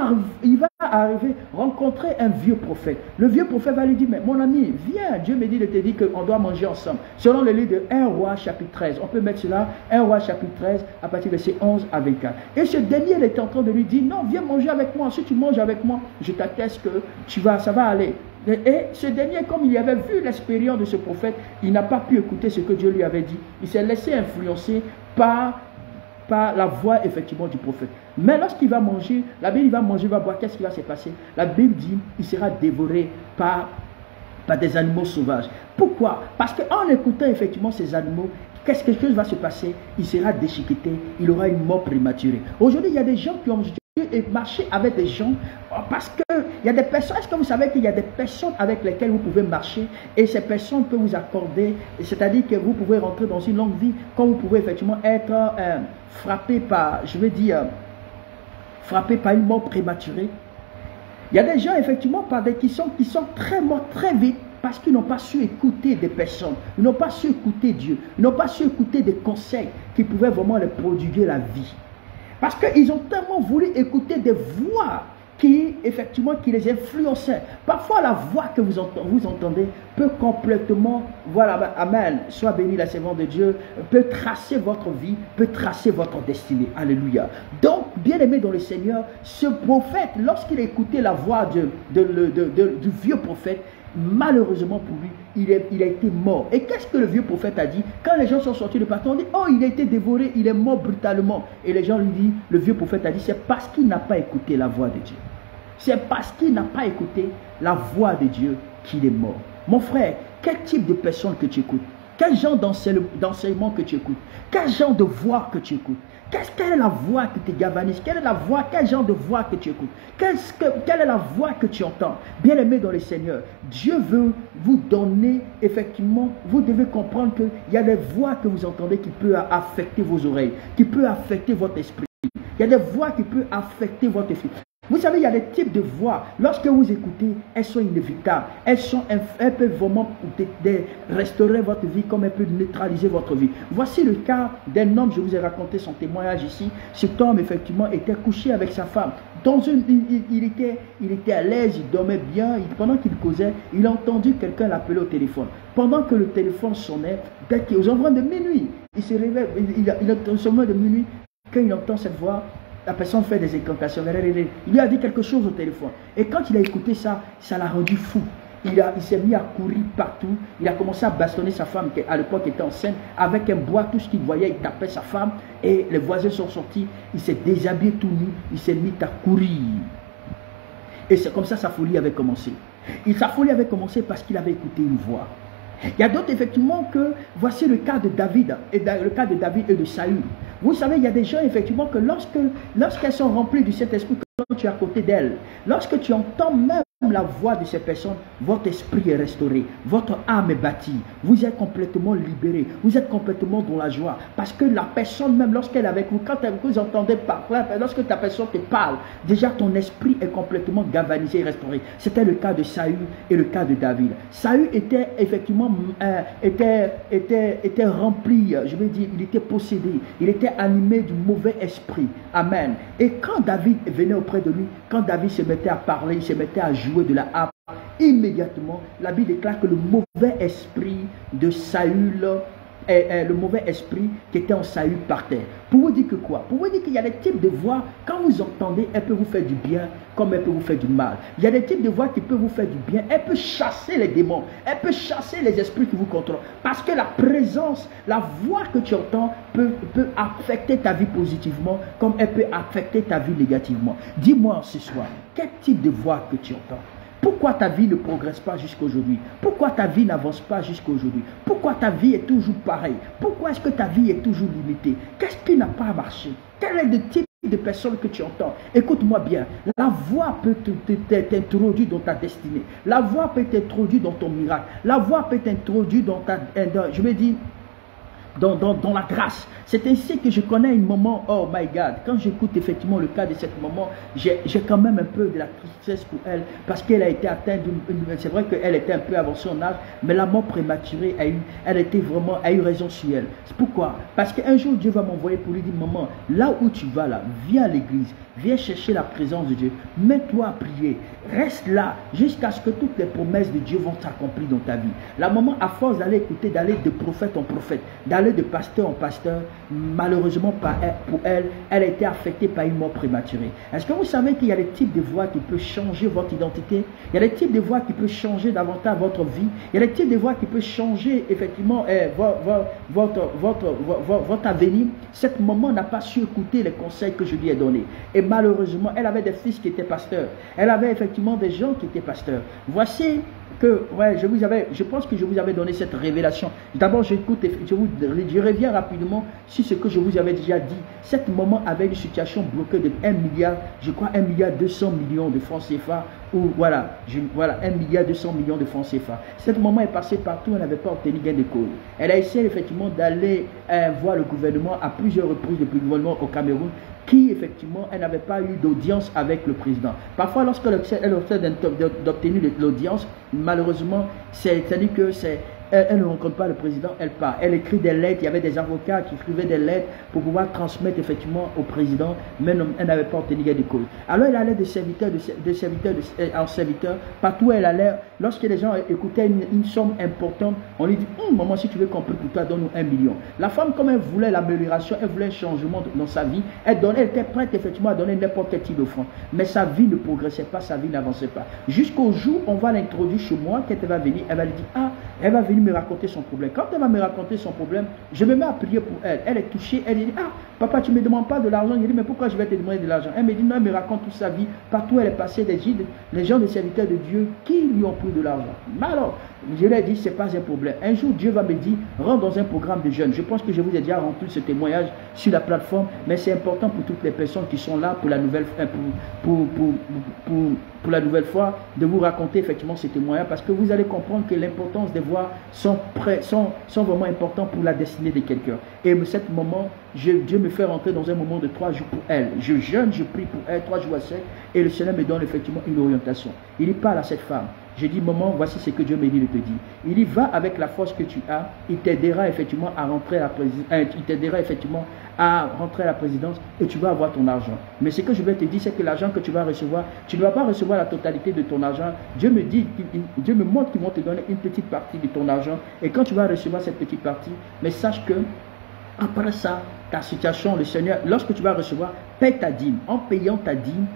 arriver rencontrer un vieux prophète. Le vieux prophète va lui dire, mais mon ami, viens, Dieu me dit de te dire qu'on doit manger ensemble. Selon le livre de 1 Roi chapitre 13, on peut mettre cela, 1 Roi chapitre 13 à partir de verset 11 à 24. Et ce dernier il était en train de lui dire, non, viens manger avec moi, si tu manges avec moi, je t'atteste que ça va aller. Et ce dernier, comme il avait vu l'expérience de ce prophète, il n'a pas pu écouter ce que Dieu lui avait dit. Il s'est laissé influencer par la voix effectivement du prophète. Mais lorsqu'il va manger, la Bible, il va manger, il va boire, qu'est-ce qui va se passer? La Bible dit, il sera dévoré par des animaux sauvages. Pourquoi? Parce qu'en écoutant effectivement ces animaux, quelque chose va se passer? Il sera déchiqueté, il aura une mort prématurée. Aujourd'hui, il y a des gens qui ont marché avec des gens parce que il y a des personnes, est-ce que vous savez qu'il y a des personnes avec lesquelles vous pouvez marcher et ces personnes peuvent vous accorder, c'est-à-dire que vous pouvez rentrer dans une longue vie quand vous pouvez effectivement être frappé par, je veux dire, frappé par une mort prématurée. Il y a des gens effectivement qui sont très morts très vite parce qu'ils n'ont pas su écouter des personnes, ils n'ont pas su écouter Dieu, ils n'ont pas su écouter des conseils qui pouvaient vraiment leur prodiguer la vie. Parce qu'ils ont tellement voulu écouter des voix qui les influençaient. Parfois, la voix que vous entendez peut complètement, voilà, amen, soit béni la servante de Dieu, peut tracer votre vie, peut tracer votre destinée. Alléluia. Donc, bien aimé dans le Seigneur, ce prophète, lorsqu'il a écouté la voix du vieux prophète, malheureusement pour lui, il a été mort. Et qu'est-ce que le vieux prophète a dit? Quand les gens sont sortis de partout, on dit, oh, il a été dévoré, il est mort brutalement. Et les gens lui disent, le vieux prophète a dit, c'est parce qu'il n'a pas écouté la voix de Dieu. C'est parce qu'il n'a pas écouté la voix de Dieu qu'il est mort. Mon frère, quel type de personne que tu écoutes? Quel genre d'enseignement que tu écoutes? Quel genre de voix que tu écoutes? Quelle est la voix qui te galvanise? Quel genre de voix que tu écoutes? Quelle est la voix que tu entends? Bien aimé dans le Seigneur, Dieu veut vous donner, effectivement, vous devez comprendre qu'il y a des voix que vous entendez qui peuvent affecter vos oreilles, qui peuvent affecter votre esprit. Il y a des voix qui peuvent affecter votre esprit. Vous savez, il y a des types de voix. Lorsque vous écoutez, elles sont inévitables. Elles peuvent vraiment restaurer votre vie comme elles peuvent neutraliser votre vie. Voici le cas d'un homme, je vous ai raconté son témoignage ici. Cet homme, effectivement, était couché avec sa femme. Il était à l'aise, il dormait bien. Pendant qu'il causait, il a entendu quelqu'un l'appeler au téléphone. Pendant que le téléphone sonnait, aux environs de minuit, il se réveille, il a au moment de minuit, quand il entend cette voix, la personne fait des incantations. Il lui a dit quelque chose au téléphone. Et quand il a écouté ça, ça l'a rendu fou. Il s'est mis à courir partout. Il a commencé à bastonner sa femme, qui à l'époque était enceinte, avec un bois, tout ce qu'il voyait, il tapait sa femme. Et les voisins sont sortis. Il s'est déshabillé tout nu. Il s'est mis à courir. Et c'est comme ça sa folie avait commencé. Sa folie avait commencé parce qu'il avait écouté une voix. Il y a d'autres, effectivement, voici le cas de David, et le cas de David et de Saül. Vous savez, il y a des gens, effectivement, que lorsqu'elles sont remplies du Saint-Esprit, quand tu es à côté d'elles, lorsque tu entends même la voix de ces personnes, votre esprit est restauré, votre âme est bâtie, vous êtes complètement libéré, vous êtes complètement dans la joie, parce que la personne, même lorsqu'elle est avec vous, quand vous entendez parler, lorsque ta personne te parle, déjà ton esprit est complètement galvanisé et restauré. C'était le cas de Saül et le cas de David. Saül était effectivement était rempli, je veux dire, il était possédé, il était animé du mauvais esprit. Amen. Et quand David venait auprès de lui, quand David se mettait à parler, il se mettait à jouer de la harpe, immédiatement, la Bible déclare que le mauvais esprit de Saül, le mauvais esprit qui était en Saül partait. Pour vous dire que quoi? Pour vous dire qu'il y a des types de voix, quand vous entendez, elles peuvent vous faire du bien comme elles peuvent vous faire du mal. Il y a des types de voix qui peuvent vous faire du bien. Elles peuvent chasser les démons. Elles peuvent chasser les esprits qui vous contrôlent. Parce que la présence, la voix que tu entends peut affecter ta vie positivement comme elle peut affecter ta vie négativement. Dis-moi ce soir, quel type de voix que tu entends? Pourquoi ta vie ne progresse pas jusqu'à aujourd'hui? Pourquoi ta vie n'avance pas jusqu'à aujourd'hui? Pourquoi ta vie est toujours pareille? Pourquoi est-ce que ta vie est toujours limitée? Qu'est-ce qui n'a pas marché? Quel est le type de personnes que tu entends? Écoute-moi bien, la voix peut t'introduire dans ta destinée. La voix peut t'introduire dans ton miracle. La voix peut t'introduire dans je me dis, dans la grâce. C'est ainsi que je connais une maman, oh my God, quand j'écoute effectivement le cas de cette maman, j'ai quand même un peu de la tristesse pour elle, parce qu'elle a été atteinte c'est vrai qu'elle était un peu avancée en âge, mais la mort prématurée a eu raison sur elle. C'est pourquoi? Parce qu'un jour Dieu va m'envoyer pour lui dire, maman, là où tu vas là, viens à l'église, viens chercher la présence de Dieu, mets-toi à prier, reste là, jusqu'à ce que toutes les promesses de Dieu vont s'accomplir dans ta vie. La maman, à force d'aller écouter, d'aller de prophète en prophète, d'aller de pasteur en pasteur, malheureusement pour elle, elle a été affectée par une mort prématurée. Est-ce que vous savez qu'il y a des types de voix qui peuvent changer votre identité? Il y a des types de voix qui peuvent changer davantage votre vie. Il y a des types de voix qui peuvent changer effectivement votre avenir. Cette maman n'a pas su écouter les conseils que je lui ai donnés. Et malheureusement, elle avait des fils qui étaient pasteurs. Elle avait effectivement des gens qui étaient pasteurs. Voici que, je pense que je vous avais donné cette révélation. D'abord, je reviens rapidement sur ce que je vous avais déjà dit. Cette maman avait une situation bloquée de 1 milliard, je crois 1 milliard 200 millions de francs CFA, ou voilà, 1 milliard 200 millions de francs CFA. Cette maman est passée partout, elle n'avait pas obtenu gain de cause. Elle a essayé effectivement d'aller voir le gouvernement à plusieurs reprises, depuis le gouvernement au Cameroun, qui effectivement, elle n'avait pas eu d'audience avec le président. Parfois, lorsqu'elle essaie d'obtenir l'audience, malheureusement, c'est-à-dire que elle ne rencontre pas le président, elle part. Elle écrit des lettres, il y avait des avocats qui écrivaient des lettres pour pouvoir transmettre effectivement au président, mais elle n'avait pas obtenu gain de cause. Alors elle allait de serviteur en serviteur, partout où elle allait, lorsque les gens écoutaient une somme importante, on lui dit, maman, si tu veux qu'on prie pour toi, donne-nous 1 million. La femme, comme elle voulait l'amélioration, elle voulait un changement dans sa vie, elle était prête effectivement à donner n'importe quel type d'offrande, mais sa vie ne progressait pas, sa vie n'avançait pas. Jusqu'au jour, on va l'introduire chez moi, quand elle va venir, elle va lui dire, elle va venir me raconter son problème. Quand elle va me raconter son problème, je me mets à prier pour elle. Elle est touchée, elle dit, papa, tu ne me demandes pas de l'argent. Je dis, mais pourquoi je vais te demander de l'argent? Elle me dit, non, elle me raconte toute sa vie, partout où elle est passée, les gens des serviteurs de Dieu qui lui ont pris de l'argent. Mais alors, je lui ai dit, ce n'est pas un problème. Un jour, Dieu va me dire, rentre dans un programme de jeunes. Je pense que je vous ai déjà rempli ce témoignage sur la plateforme, mais c'est important pour toutes les personnes qui sont là pour la nouvelle, pour la nouvelle fois, de vous raconter effectivement ce témoignage, parce que vous allez comprendre que l'importance des voix sont vraiment importants pour la destinée de quelqu'un. Et à ce moment, Dieu me fait rentrer dans un moment de 3 jours pour elle. Je jeûne, je prie pour elle 3 jours à sec, et le Seigneur me donne effectivement une orientation. Il parle à cette femme. Je dis, maman, voici ce que Dieu me dit de te dire. Il y va avec la force que tu as, il t'aidera effectivement à rentrer à la présidence et tu vas avoir ton argent. Mais ce que je vais te dire, c'est que l'argent que tu vas recevoir, tu ne vas pas recevoir la totalité de ton argent. Dieu me montre qu'ils vont te donner une petite partie de ton argent. Et quand tu vas recevoir cette petite partie, mais sache que après ça, ta situation, le Seigneur, lorsque tu vas recevoir, paie ta dîme. En payant ta dîme,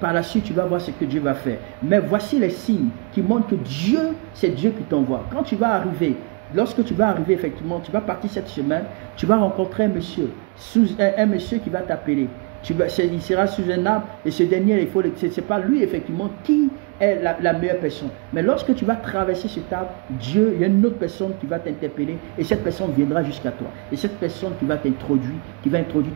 par la suite, tu vas voir ce que Dieu va faire. Mais voici les signes qui montrent que Dieu, c'est Dieu qui t'envoie. Quand tu vas arriver, lorsque tu vas arriver, effectivement, tu vas partir cette semaine, tu vas rencontrer un monsieur qui va t'appeler. Il sera sous un arbre et ce dernier, ce n'est pas lui, effectivement, qui est la meilleure personne. Mais lorsque tu vas traverser cet arbre, Dieu, il y a une autre personne qui va t'interpeller et cette personne viendra jusqu'à toi. Et cette personne qui va introduire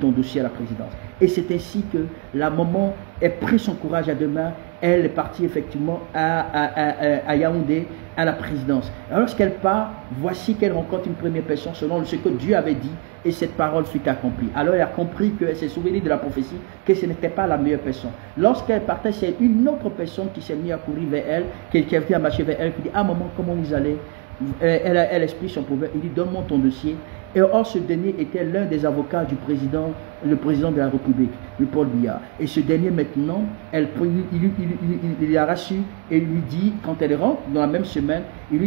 ton dossier à la présidence. Et c'est ainsi que la maman a pris son courage à deux mains. Elle est partie effectivement à Yaoundé, à la présidence. Alors lorsqu'elle part, voici qu'elle rencontre une première personne selon ce que Dieu avait dit. Et cette parole fut accomplie. Alors elle a compris qu'elle s'est souvenue de la prophétie, que ce n'était pas la meilleure personne. Lorsqu'elle partait, c'est une autre personne qui s'est mise à courir vers elle, qui est venue à marcher vers elle, qui dit, ah maman, comment vous allez? Elle explique son problème. Il dit, donne-moi ton dossier. Et or, ce dernier était l'un des avocats du président, le président de la République, le Paul Biya. Et ce dernier, maintenant, il a reçu et lui dit, quand elle rentre dans la même semaine, il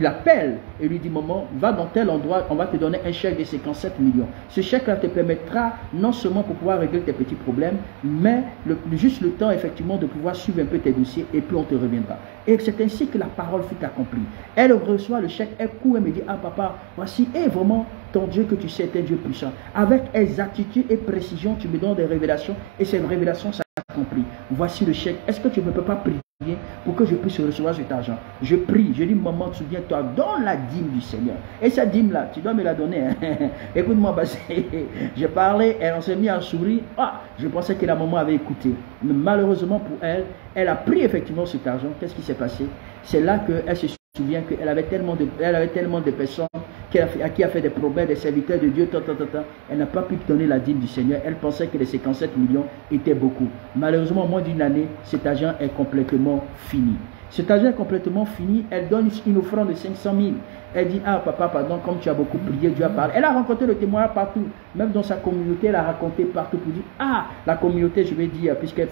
l'appelle et lui dit, maman, va dans tel endroit, on va te donner un chèque de 57 millions. Ce chèque-là te permettra non seulement pour pouvoir régler tes petits problèmes, mais juste le temps, effectivement, de pouvoir suivre un peu tes dossiers et puis on te reviendra. Et c'est ainsi que la parole fut accomplie. Elle reçoit le chèque, elle court et me dit, ah papa, voici, et vraiment, ton Dieu que tu sais est un Dieu puissant. Avec exactitude et précision, tu me donnes des révélations et ces révélations s'accomplissent. Voici le chèque. Est-ce que tu ne peux pas prier pour que je puisse recevoir cet argent? Je prie. Je dis, maman, souviens-toi, donne la dîme du Seigneur. Et cette dîme-là, tu dois me la donner. Hein? Écoute-moi, j'ai parlé et on s'est mis à sourire. Ah, je pensais que la maman avait écouté. Mais malheureusement pour elle, elle a pris effectivement cet argent. Qu'est-ce qui s'est passé? C'est là qu'elle se souvient qu'elle avait tellement de personnes à qui a fait des promesses, des serviteurs de Dieu, elle n'a pas pu donner la dîme du Seigneur. Elle pensait que les 57 millions étaient beaucoup. Malheureusement, en moins d'une année, cet argent est complètement fini. Cet argent est complètement fini. Elle donne une offrande de 500 000. Elle dit, ah papa, pardon, comme tu as beaucoup prié, Dieu a parlé. Elle a rencontré le témoignage partout. Même dans sa communauté, elle a raconté partout pour dire, ah, la communauté, je vais dire, puisqu'elle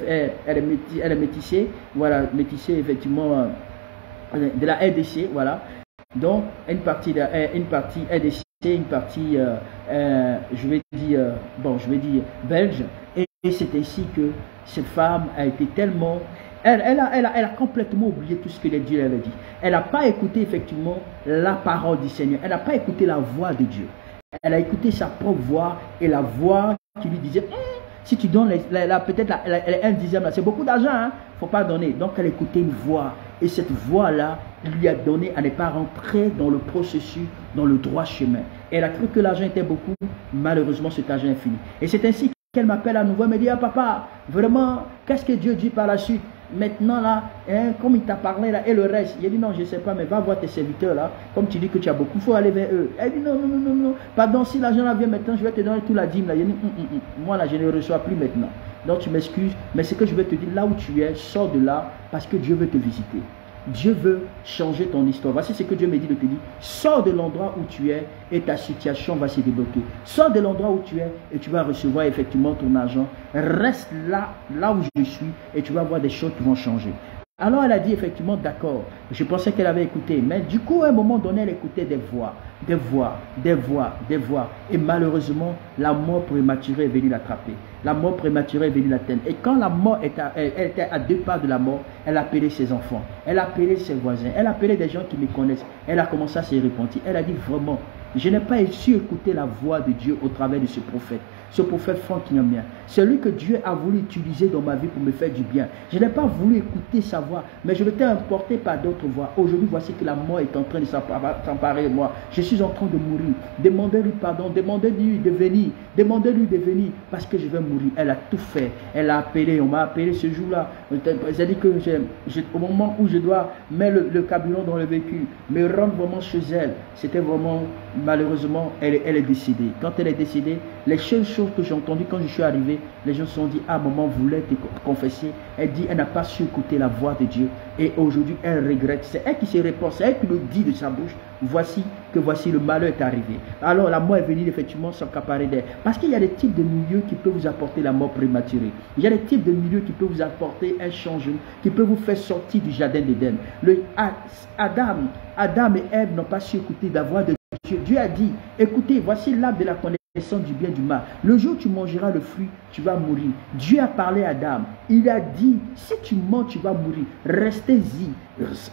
est métissée, voilà, métissée effectivement de la RDC, voilà. Donc, une partie RDC, une partie, je vais dire belge. Et c'est ainsi que cette femme a été tellement... Elle a complètement oublié tout ce que Dieu avait dit. Elle n'a pas écouté effectivement la parole du Seigneur. Elle n'a pas écouté la voix de Dieu. Elle a écouté sa propre voix et la voix qui lui disait... Si tu donnes peut-être un dixième, c'est beaucoup d'argent, il ne faut pas donner. Donc elle écoutait une voix. Et cette voix-là lui a donné à ne pas rentrer dans le processus, dans le droit chemin. Elle a cru que l'argent était beaucoup. Malheureusement, cet argent est fini. Et c'est ainsi qu'elle m'appelle à nouveau. Elle me dit, ah papa, vraiment, qu'est-ce que Dieu dit par la suite? Maintenant là, hein, comme il t'a parlé là, et le reste, il a dit non, je ne sais pas, mais va voir tes serviteurs là, comme tu dis que tu as beaucoup, il faut aller vers eux. Elle dit non, pardon, si l'argent là vient maintenant, je vais te donner toute la dîme là. Il dit, moi là, je ne reçois plus maintenant. Donc tu m'excuses, mais ce que je vais te dire, là où tu es, sors de là, parce que Dieu veut te visiter. Dieu veut changer ton histoire. Voici ce que Dieu me dit de te dire. Sors de l'endroit où tu es et ta situation va se débloquer. Sors de l'endroit où tu es et tu vas recevoir effectivement ton argent. Reste là où je suis et tu vas voir des choses qui vont changer. Alors elle a dit effectivement d'accord. Je pensais qu'elle avait écouté. Mais du coup à un moment donné elle écoutait des voix. Et malheureusement la mort prématurée est venue l'attraper. La mort prématurée est venue l'atteindre. Et quand la mort elle était à 2 pas de la mort, elle a appelé ses enfants. Elle a appelé ses voisins. Elle a appelé des gens qui me connaissent. Elle a commencé à se repentir. Elle a dit vraiment, je n'ai pas su écouter la voix de Dieu au travers de ce prophète. ce prophète Franck Nyamia. C'est lui que Dieu a voulu utiliser dans ma vie pour me faire du bien. Je n'ai pas voulu écouter sa voix, mais je m'étais emporté par d'autres voix. Aujourd'hui, voici que la mort est en train de s'emparer de moi. Je suis en train de mourir. Demandez-lui pardon, demandez-lui de venir, parce que je vais mourir. Elle a tout fait. Elle a appelé, on m'a appelé ce jour-là. J'ai dit que au moment où je dois mettre le carburant dans le véhicule, me rendre vraiment chez elle, c'était vraiment, malheureusement, elle est décédée. Quand elle est décédée, les seules choses que j'ai entendues quand je suis arrivé, les gens se sont dit, ah, maman voulait te confesser. Elle dit, elle n'a pas su écouter la voix de Dieu. Et aujourd'hui, elle regrette. C'est elle qui se répand, c'est elle qui le dit de sa bouche. Voici le malheur est arrivé. Alors la mort est venue effectivement s'accaparer d'elle. Parce qu'il y a des types de milieux qui peuvent vous apporter la mort prématurée. Il y a des types de milieux qui peuvent vous apporter un changement, qui peuvent vous faire sortir du jardin d'Éden. Adam et Ève n'ont pas su écouter la voix de Dieu. Dieu a dit, écoutez, voici l'arbre de la connaissance du bien et du mal. Le jour où tu mangeras le fruit, tu vas mourir. Dieu a parlé à Adam. Il a dit, si tu manges, tu vas mourir. Restez-y,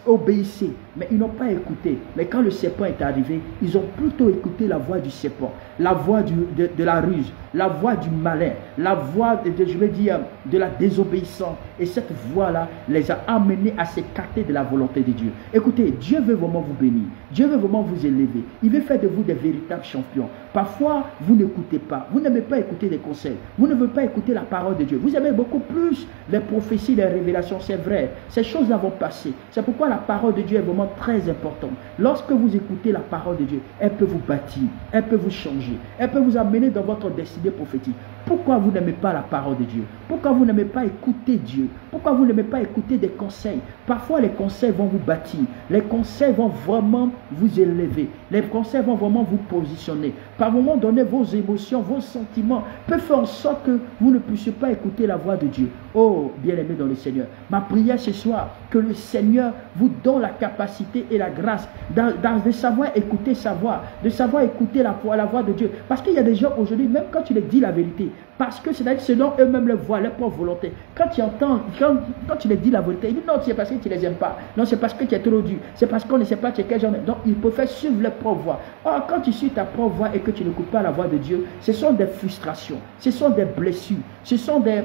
obéissez. Mais ils n'ont pas écouté. Mais quand le serpent est arrivé, ils ont plutôt écouté la voix du serpent, la voix de la ruse, la voix du malin, la voix, de la désobéissance. Et cette voix-là les a amenés à s'écarter de la volonté de Dieu. Écoutez, Dieu veut vraiment vous bénir. Dieu veut vraiment vous élever. Il veut faire de vous des véritables champions. Parfois, vous n'écoutez pas. Vous n'aimez pas écouter des conseils. Vous ne voulez pas écouter la parole de Dieu. Vous aimez beaucoup plus les prophéties, les révélations. C'est vrai. Ces choses-là vont passer. C'est pourquoi la parole de Dieu est vraiment très importante. Lorsque vous écoutez la parole de Dieu, elle peut vous bâtir. Elle peut vous changer. Elle peut vous amener dans votre destinée prophétique. Pourquoi vous n'aimez pas la parole de Dieu? Pourquoi vous n'aimez pas écouter Dieu? Pourquoi vous n'aimez pas écouter des conseils? Parfois, les conseils vont vous bâtir. Les conseils vont vraiment vous élever. Les conseils vont vraiment vous positionner. Par moment donné, vos émotions, vos sentiments peuvent faire en sorte que vous ne puissiez pas écouter la voix de Dieu. Oh, bien-aimé dans le Seigneur, ma prière ce soir, que le Seigneur vous donne la capacité et la grâce de savoir écouter sa voix, de savoir écouter la voix de Dieu. Parce qu'il y a des gens aujourd'hui, même quand tu leur dis la vérité, parce que c'est selon eux-mêmes leur voix, leur propre volonté. Quand tu entends, quand tu leur dis la vérité, ils disent non, c'est parce que tu ne les aimes pas. Non, c'est parce que tu es trop dur. C'est parce qu'on ne sait pas tu es quel genre. Donc, ils préfèrent suivre leur propre voix. Or, quand tu suis ta propre voix et que tu n'écoutes pas la voix de Dieu, ce sont des frustrations, ce sont des blessures, ce sont des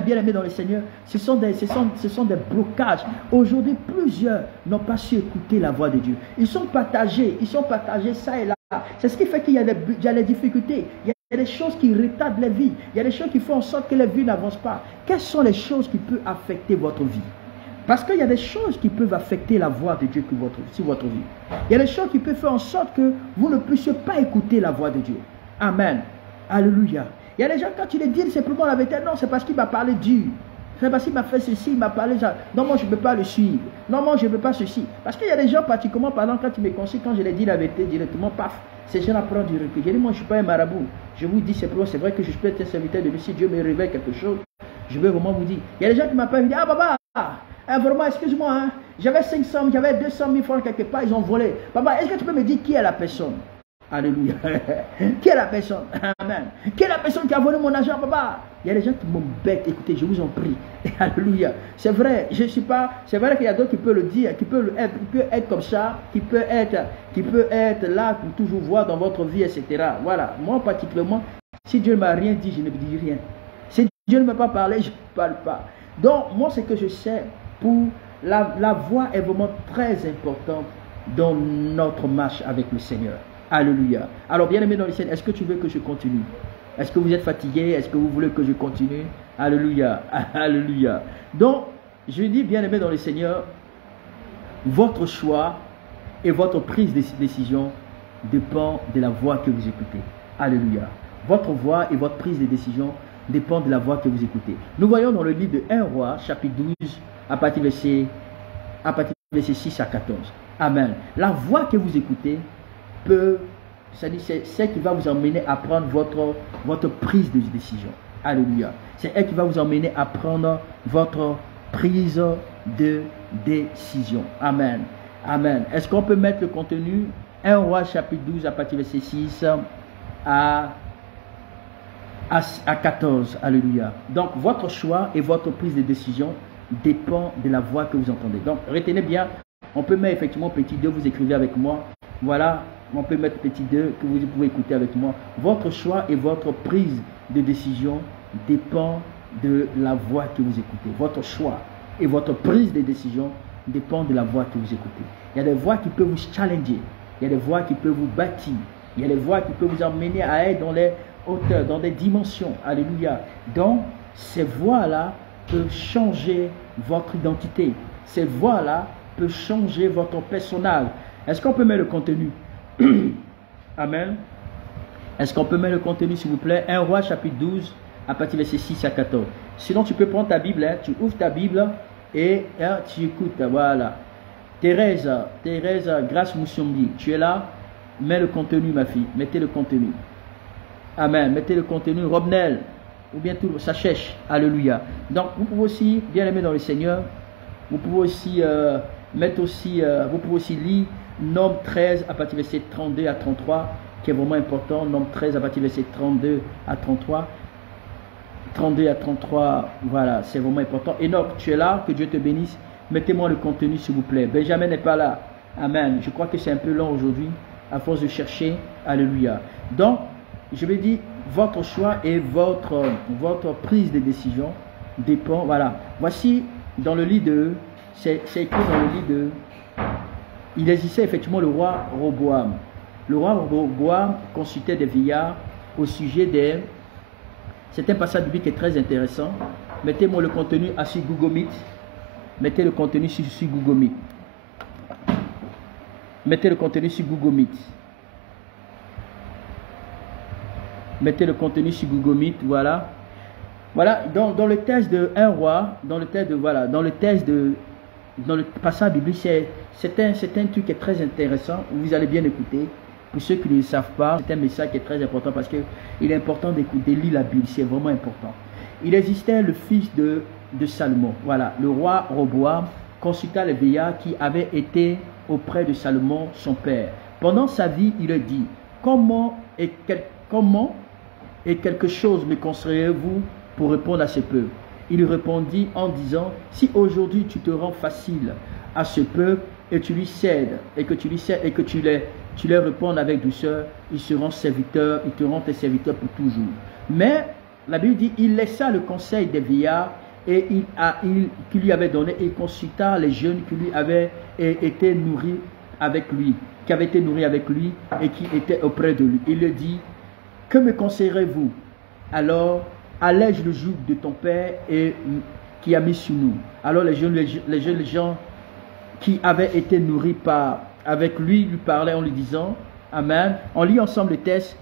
bien-aimés dans le Seigneur, ce sont des blocages. Aujourd'hui, plusieurs n'ont pas su écouter la voix de Dieu. Ils sont partagés ça et là. C'est ce qui fait qu'il y a des difficultés. Il y a des choses qui retardent les vies. Il y a des choses qui font en sorte que les vies n'avancent pas. Quelles sont les choses qui peuvent affecter votre vie? Parce qu'il y a des choses qui peuvent affecter la voix de Dieu sur votre vie. Il y a des choses qui peuvent faire en sorte que vous ne puissiez pas écouter la voix de Dieu. Amen. Alléluia. Il y a des gens, quand tu les dis simplement la vérité, non, c'est parce qu'il m'a parlé dur. C'est parce qu'il m'a fait ceci, il m'a parlé ça. Non, moi, je ne peux pas le suivre. Non, moi, je ne peux pas ceci. Parce qu'il y a des gens, particulièrement, par exemple, quand tu me conseilles, quand je les dis la vérité directement, paf, ces gens prennent du recul. Je dis, moi, je ne suis pas un marabout. Je vous dis simplement, c'est vrai que je peux être un serviteur de Dieu. Si Dieu me révèle quelque chose, je vais vraiment vous dire. Il y a des gens qui m'appellent et me disent, ah, papa, vraiment, excuse-moi, hein, j'avais 500, j'avais 200 000 francs quelque part, ils ont volé. Papa, est-ce que tu peux me dire qui est la personne? Alléluia. Qui est la personne? Amen. Qui est la personne qui a volé mon argent, papa? Il y a des gens qui m'embêtent. Écoutez, je vous en prie. Alléluia. C'est vrai, je suis pas. C'est vrai qu'il y a d'autres qui peuvent le dire, qui peuvent être comme ça, qui peut être là pour toujours voir dans votre vie, etc. Voilà. Moi, particulièrement, si Dieu ne m'a rien dit, je ne dis rien. Si Dieu ne m'a pas parlé, je ne parle pas. Donc, moi, ce que je sais, pour la voix est vraiment très importante dans notre marche avec le Seigneur. Alléluia. Alors, bien-aimé dans le Seigneur, est-ce que tu veux que je continue? Est-ce que vous êtes fatigué? Est-ce que vous voulez que je continue? Alléluia. Alléluia. Donc, je dis, bien-aimé dans le Seigneur, votre choix et votre prise de décision dépend de la voix que vous écoutez. Alléluia. Votre voix et votre prise de décision dépendent de la voix que vous écoutez. Nous voyons dans le livre de 1 Roi, chapitre 12, à partir de verset 6 à 14. Amen. La voix que vous écoutez c'est celle qui va vous emmener à prendre votre prise de décision. Alléluia. C'est elle qui va vous emmener à prendre votre prise de décision. Amen. Amen. Est-ce qu'on peut mettre le contenu? 1 Roi chapitre 12 à partir de verset 6 à 14. Alléluia. Donc votre choix et votre prise de décision dépend de la voix que vous entendez. Donc retenez bien, on peut mettre effectivement petit 2, vous écrivez avec moi. Voilà. on peut mettre petit 2 que vous pouvez écouter avec moi. Votre choix et votre prise de décision dépend de la voix que vous écoutez. Votre choix et votre prise de décision dépend de la voix que vous écoutez. Il y a des voix qui peuvent vous challenger. Il y a des voix qui peuvent vous bâtir. Il y a des voix qui peuvent vous amener à être dans les hauteurs, dans des dimensions. Alléluia. Donc, ces voix-là peuvent changer votre identité. Ces voix-là peuvent changer votre personnage. Est-ce qu'on peut mettre le contenu? Amen. Est-ce qu'on peut mettre le contenu, s'il vous plaît? 1 Roi, chapitre 12, à partir de verset 6 à 14. Sinon, tu peux prendre ta Bible, hein, tu ouvres ta Bible et hein, tu écoutes. Voilà. Thérèse, Grâce Moussombi, tu es là? Mets le contenu, ma fille. Mettez le contenu. Amen. Mettez le contenu. Robnel, ou bien tout, ça cherche. Alléluia. Donc, vous pouvez aussi, bien aimé dans le Seigneur, vous pouvez aussi mettre aussi, vous pouvez aussi lire Nombre 13 à partir de verset 32 à 33, qui est vraiment important. Nombre 13 à partir de verset 32 à 33. 32 à 33, voilà, c'est vraiment important. Enoch, tu es là, que Dieu te bénisse. Mettez-moi le contenu, s'il vous plaît. Benjamin n'est pas là. Amen. Je crois que c'est un peu long aujourd'hui, à force de chercher. Alléluia. Donc, je vais dire, votre choix et votre prise de décision dépend. Voilà. Voici, dans le lit de, c'est écrit dans le lit de, il existait effectivement le roi Roboam. Le roi Roboam consultait des vieillards au sujet des... C'est un passage biblique qui est très intéressant. Mettez-moi le contenu sur Google Meet. Mettez le contenu sur Google Meet. Mettez le contenu sur Google Meet. Mettez le contenu sur Google Meet. Voilà. Voilà. Dans le texte de 1 roi, dans le passage biblique, c'est un truc qui est très intéressant. Vous allez bien écouter. Pour ceux qui ne le savent pas, c'est un message qui est très important parce qu'il est important d'écouter, lire la Bible, c'est vraiment important. Il existait le fils de Salomon. Voilà, le roi Roboam consulta les vieillards qui avaient été auprès de Salomon, son père. Pendant sa vie, il a dit, comment et quelque chose me conseillerez-vous pour répondre à ce peuple? Il répondit en disant, si aujourd'hui tu te rends facile à ce peuple et tu lui cèdes et que tu les réponds avec douceur, ils seront serviteurs, ils te rendent tes serviteurs pour toujours. Mais la Bible dit, il laissa le conseil des vieillards et qui lui avait donné, et il consulta les jeunes qui lui avaient été nourris avec lui, qui avaient été nourris avec lui et qui étaient auprès de lui. Il lui dit, que me conseillerez-vous? Alors, allège le joug de ton père et qui a mis sur nous. Alors les jeunes gens qui avaient été nourris avec lui parlaient en lui disant, Amen. On lit ensemble le texte.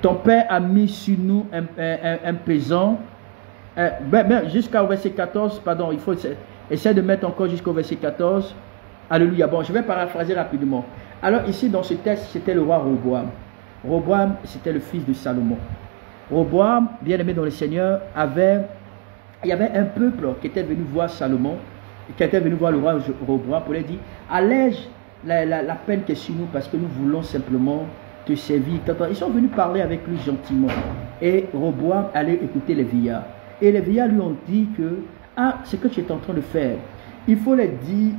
Ton père a mis sur nous un pesant. Jusqu'au verset 14, pardon, il faut essayer de mettre encore jusqu'au verset 14. Alléluia. Bon, je vais paraphraser rapidement. Alors ici, dans ce texte, c'était le roi Roboam. Roboam, c'était le fils de Salomon. Roboam, bien aimé dans le Seigneur, il y avait un peuple qui était venu voir Salomon, qui était venu voir le roi Roboam pour lui dire, allège la peine qui est sur nous parce que nous voulons simplement te servir. Ils sont venus parler avec lui gentiment. Et Roboam allait écouter les vieillards. Et les vieillards lui ont dit que, ce que tu es en train de faire, il faut les dire,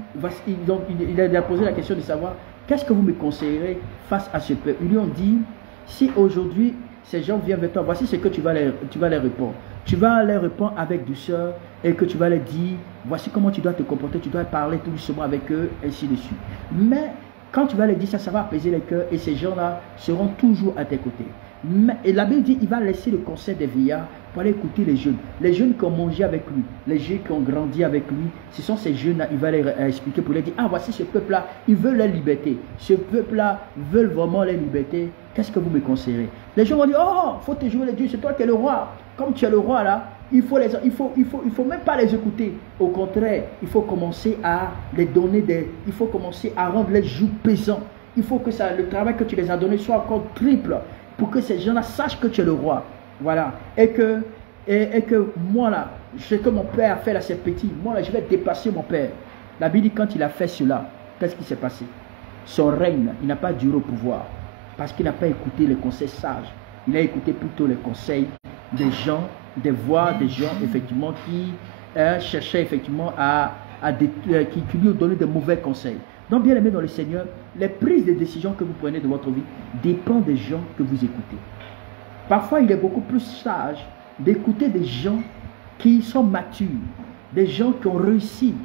donc il a posé la question de savoir, qu'est-ce que vous me conseillerez face à ce peuple? Ils lui ont dit, si aujourd'hui ces gens viennent vers toi, voici ce que tu vas les répondre. Tu vas les répondre avec douceur et que tu vas les dire, voici comment tu dois te comporter, tu dois parler tout doucement avec eux, ainsi de suite. Mais quand tu vas les dire ça va apaiser les cœurs et ces gens-là seront toujours à tes côtés. Et la Bible dit, il va laisser le conseil des vieillards pour aller écouter les jeunes. Les jeunes qui ont mangé avec lui, les jeunes qui ont grandi avec lui, ce sont ces jeunes-là, il va les expliquer pour les dire, voici ce peuple-là, ils veulent la liberté. Ce peuple-là veut vraiment la liberté. Qu'est-ce que vous me conseillerez? Les gens vont dire, faut te jouer les dieux, c'est toi qui es le roi. Comme tu es le roi là, il faut même pas les écouter. Au contraire, il faut commencer à les donner il faut commencer à rendre les jougs pesants. Il faut que le travail que tu les as donné soit encore triple pour que ces gens-là sachent que tu es le roi. Voilà. Et que moi là, ce que mon père a fait là, c'est petit. Moi là, je vais dépasser mon père. La Bible dit, quand il a fait cela, qu'est-ce qui s'est passé? Son règne, il n'a pas duré au pouvoir. Parce qu'il n'a pas écouté les conseils sages. Il a écouté plutôt les conseils des gens, des voix des gens, effectivement, qui cherchaient effectivement qui lui ont donné de mauvais conseils. Donc, bien aimé dans le Seigneur, les prises de décision que vous prenez de votre vie dépendent des gens que vous écoutez. Parfois, il est beaucoup plus sage d'écouter des gens qui sont matures, des gens qui ont réussi,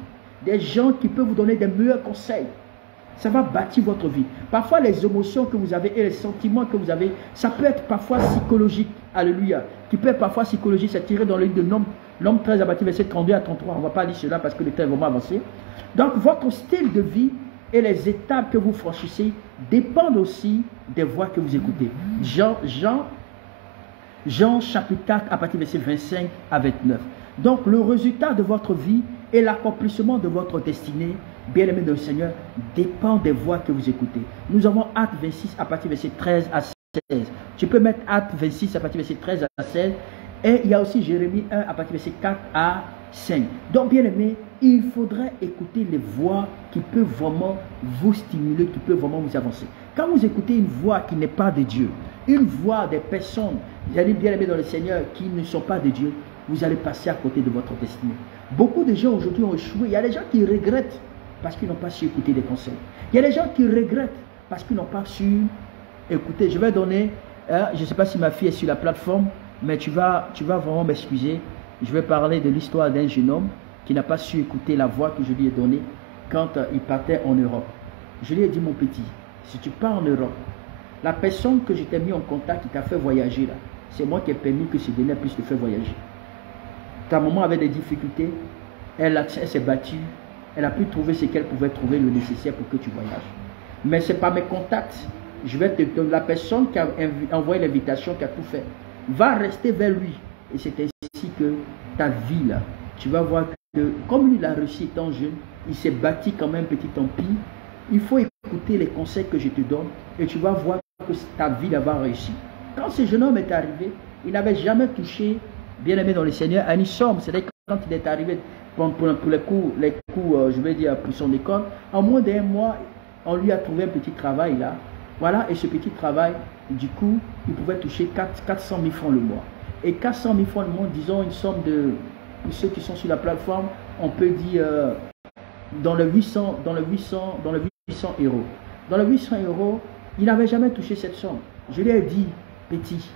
des gens qui peuvent vous donner des meilleurs conseils. Ça va bâtir votre vie. Parfois, les émotions que vous avez et les sentiments que vous avez, ça peut être parfois psychologique. Alléluia. Qui peut être parfois psychologique. C'est tiré dans le livre de L'homme 13 à partir verset 32 à 33. On ne va pas lire cela parce que le temps est vraiment avancé. Donc, votre style de vie et les étapes que vous franchissez dépendent aussi des voix que vous écoutez. Jean chapitre 4 à partir verset 25 à 29. Donc, le résultat de votre vie et l'accomplissement de votre destinée, bien-aimé de le Seigneur, dépend des voix que vous écoutez. Nous avons Actes 26 à partir verset 13 à 16. Tu peux mettre Actes 26 à partir verset 13 à 16. Et il y a aussi Jérémie 1 à partir verset 4 à 5. Donc, bien-aimé, il faudrait écouter les voix qui peuvent vraiment vous stimuler, qui peuvent vraiment vous avancer. Quand vous écoutez une voix qui n'est pas de Dieu, une voix des personnes, j'allais bien-aimé dans le Seigneur, qui ne sont pas de Dieu, vous allez passer à côté de votre destinée. Beaucoup de gens aujourd'hui ont échoué. Il y a des gens qui regrettent parce qu'ils n'ont pas su écouter des conseils. Il y a des gens qui regrettent parce qu'ils n'ont pas su écouter. Je vais donner, je ne sais pas si ma fille est sur la plateforme, mais tu vas vraiment m'excuser. Je vais parler de l'histoire d'un jeune homme qui n'a pas su écouter la voix que je lui ai donnée quand il partait en Europe. Je lui ai dit, mon petit, si tu pars en Europe, la personne que je t'ai mis en contact qui t'a fait voyager là, c'est moi qui ai permis que ce dernier puisse te faire voyager. Ta maman avait des difficultés, elle s'est battue, elle a pu trouver ce qu'elle pouvait trouver le nécessaire pour que tu voyages. Mais ce n'est pas mes contacts. Je vais te donner la personne qui a envoyé l'invitation, qui a tout fait, va rester vers lui. Et c'est ainsi que ta vie là, tu vas voir que comme lui il a réussi étant jeune, il s'est bâti quand même petit empire. Il faut écouter les conseils que je te donne et tu vas voir que ta vie là va réussir. Quand ce jeune homme est arrivé, il n'avait jamais touché, bien aimé dans le Seigneur, à une somme. C'est-à-dire quand il est arrivé pour les cours, je vais dire pour son école, en moins d'un mois, on lui a trouvé un petit travail là. Voilà, et ce petit travail, du coup, il pouvait toucher 400 000 francs le mois. Et 400 000 francs le mois, disons une somme de, pour ceux qui sont sur la plateforme, on peut dire dans les 800 euros. Dans les 800 euros, il n'avait jamais touché cette somme. Je lui ai dit, petit,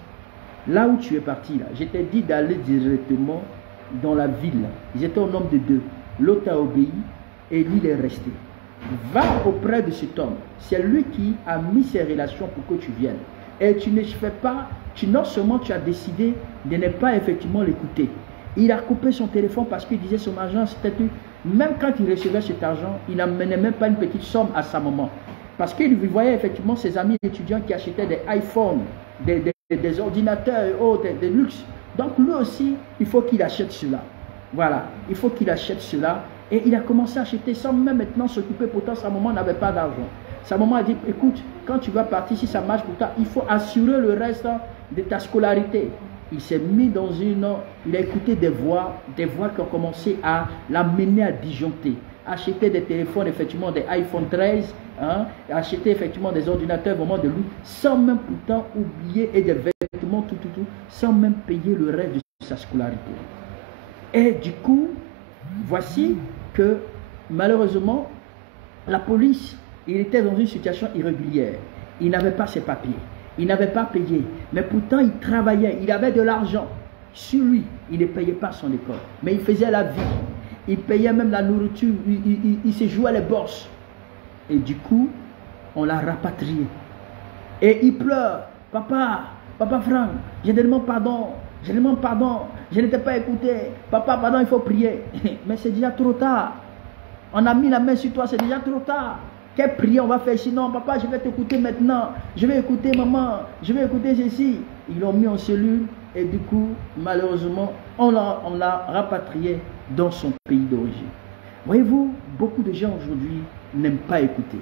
là où tu es parti, là, je t'ai dit d'aller directement dans la ville. Ils étaient au nombre de 2. L'autre a obéi et lui il est resté. Va auprès de cet homme. C'est lui qui a mis ses relations pour que tu viennes. Et tu ne fais pas, non seulement tu as décidé de ne pas effectivement l'écouter. Il a coupé son téléphone parce qu'il disait son argent, c'était même quand il recevait cet argent, il n'amenait même pas une petite somme à sa maman. Parce qu'il voyait effectivement ses amis étudiants qui achetaient des iPhones, des ordinateurs et autres, des luxe. Donc lui aussi, il faut qu'il achète cela. Voilà, il faut qu'il achète cela. Et il a commencé à acheter sans même maintenant s'occuper. Pourtant, sa maman n'avait pas d'argent. Sa maman a dit, écoute, quand tu vas partir, si ça marche pour toi, il faut assurer le reste de ta scolarité. Il s'est mis dans il a écouté des voix qui ont commencé à l'amener à disjoncter. Acheter des téléphones, effectivement, des iPhone 13, acheter effectivement des ordinateurs vraiment de luxe, sans même pourtant oublier, et des vêtements, tout, sans même payer le reste de sa scolarité. Et du coup, voici que malheureusement, la police, il était dans une situation irrégulière. Il n'avait pas ses papiers. Il n'avait pas payé. Mais pourtant, il travaillait. Il avait de l'argent sur lui. Il ne payait pas son école. Mais il faisait la vie. Il payait même la nourriture. Il se jouait les bourses. Et du coup, on l'a rapatrié. Et il pleure. Papa Franck, je demande pardon. Je demande pardon. Je n'étais pas écouté. Papa, pardon, il faut prier. Mais c'est déjà trop tard. On a mis la main sur toi, c'est déjà trop tard. Quelle prière on va faire? Sinon, papa, je vais t'écouter maintenant. Je vais écouter maman. Je vais écouter ceci. Ils l'ont mis en cellule et du coup, malheureusement, on l'a rapatrié dans son pays d'origine. Voyez-vous, beaucoup de gens aujourd'hui n'aiment pas écouter.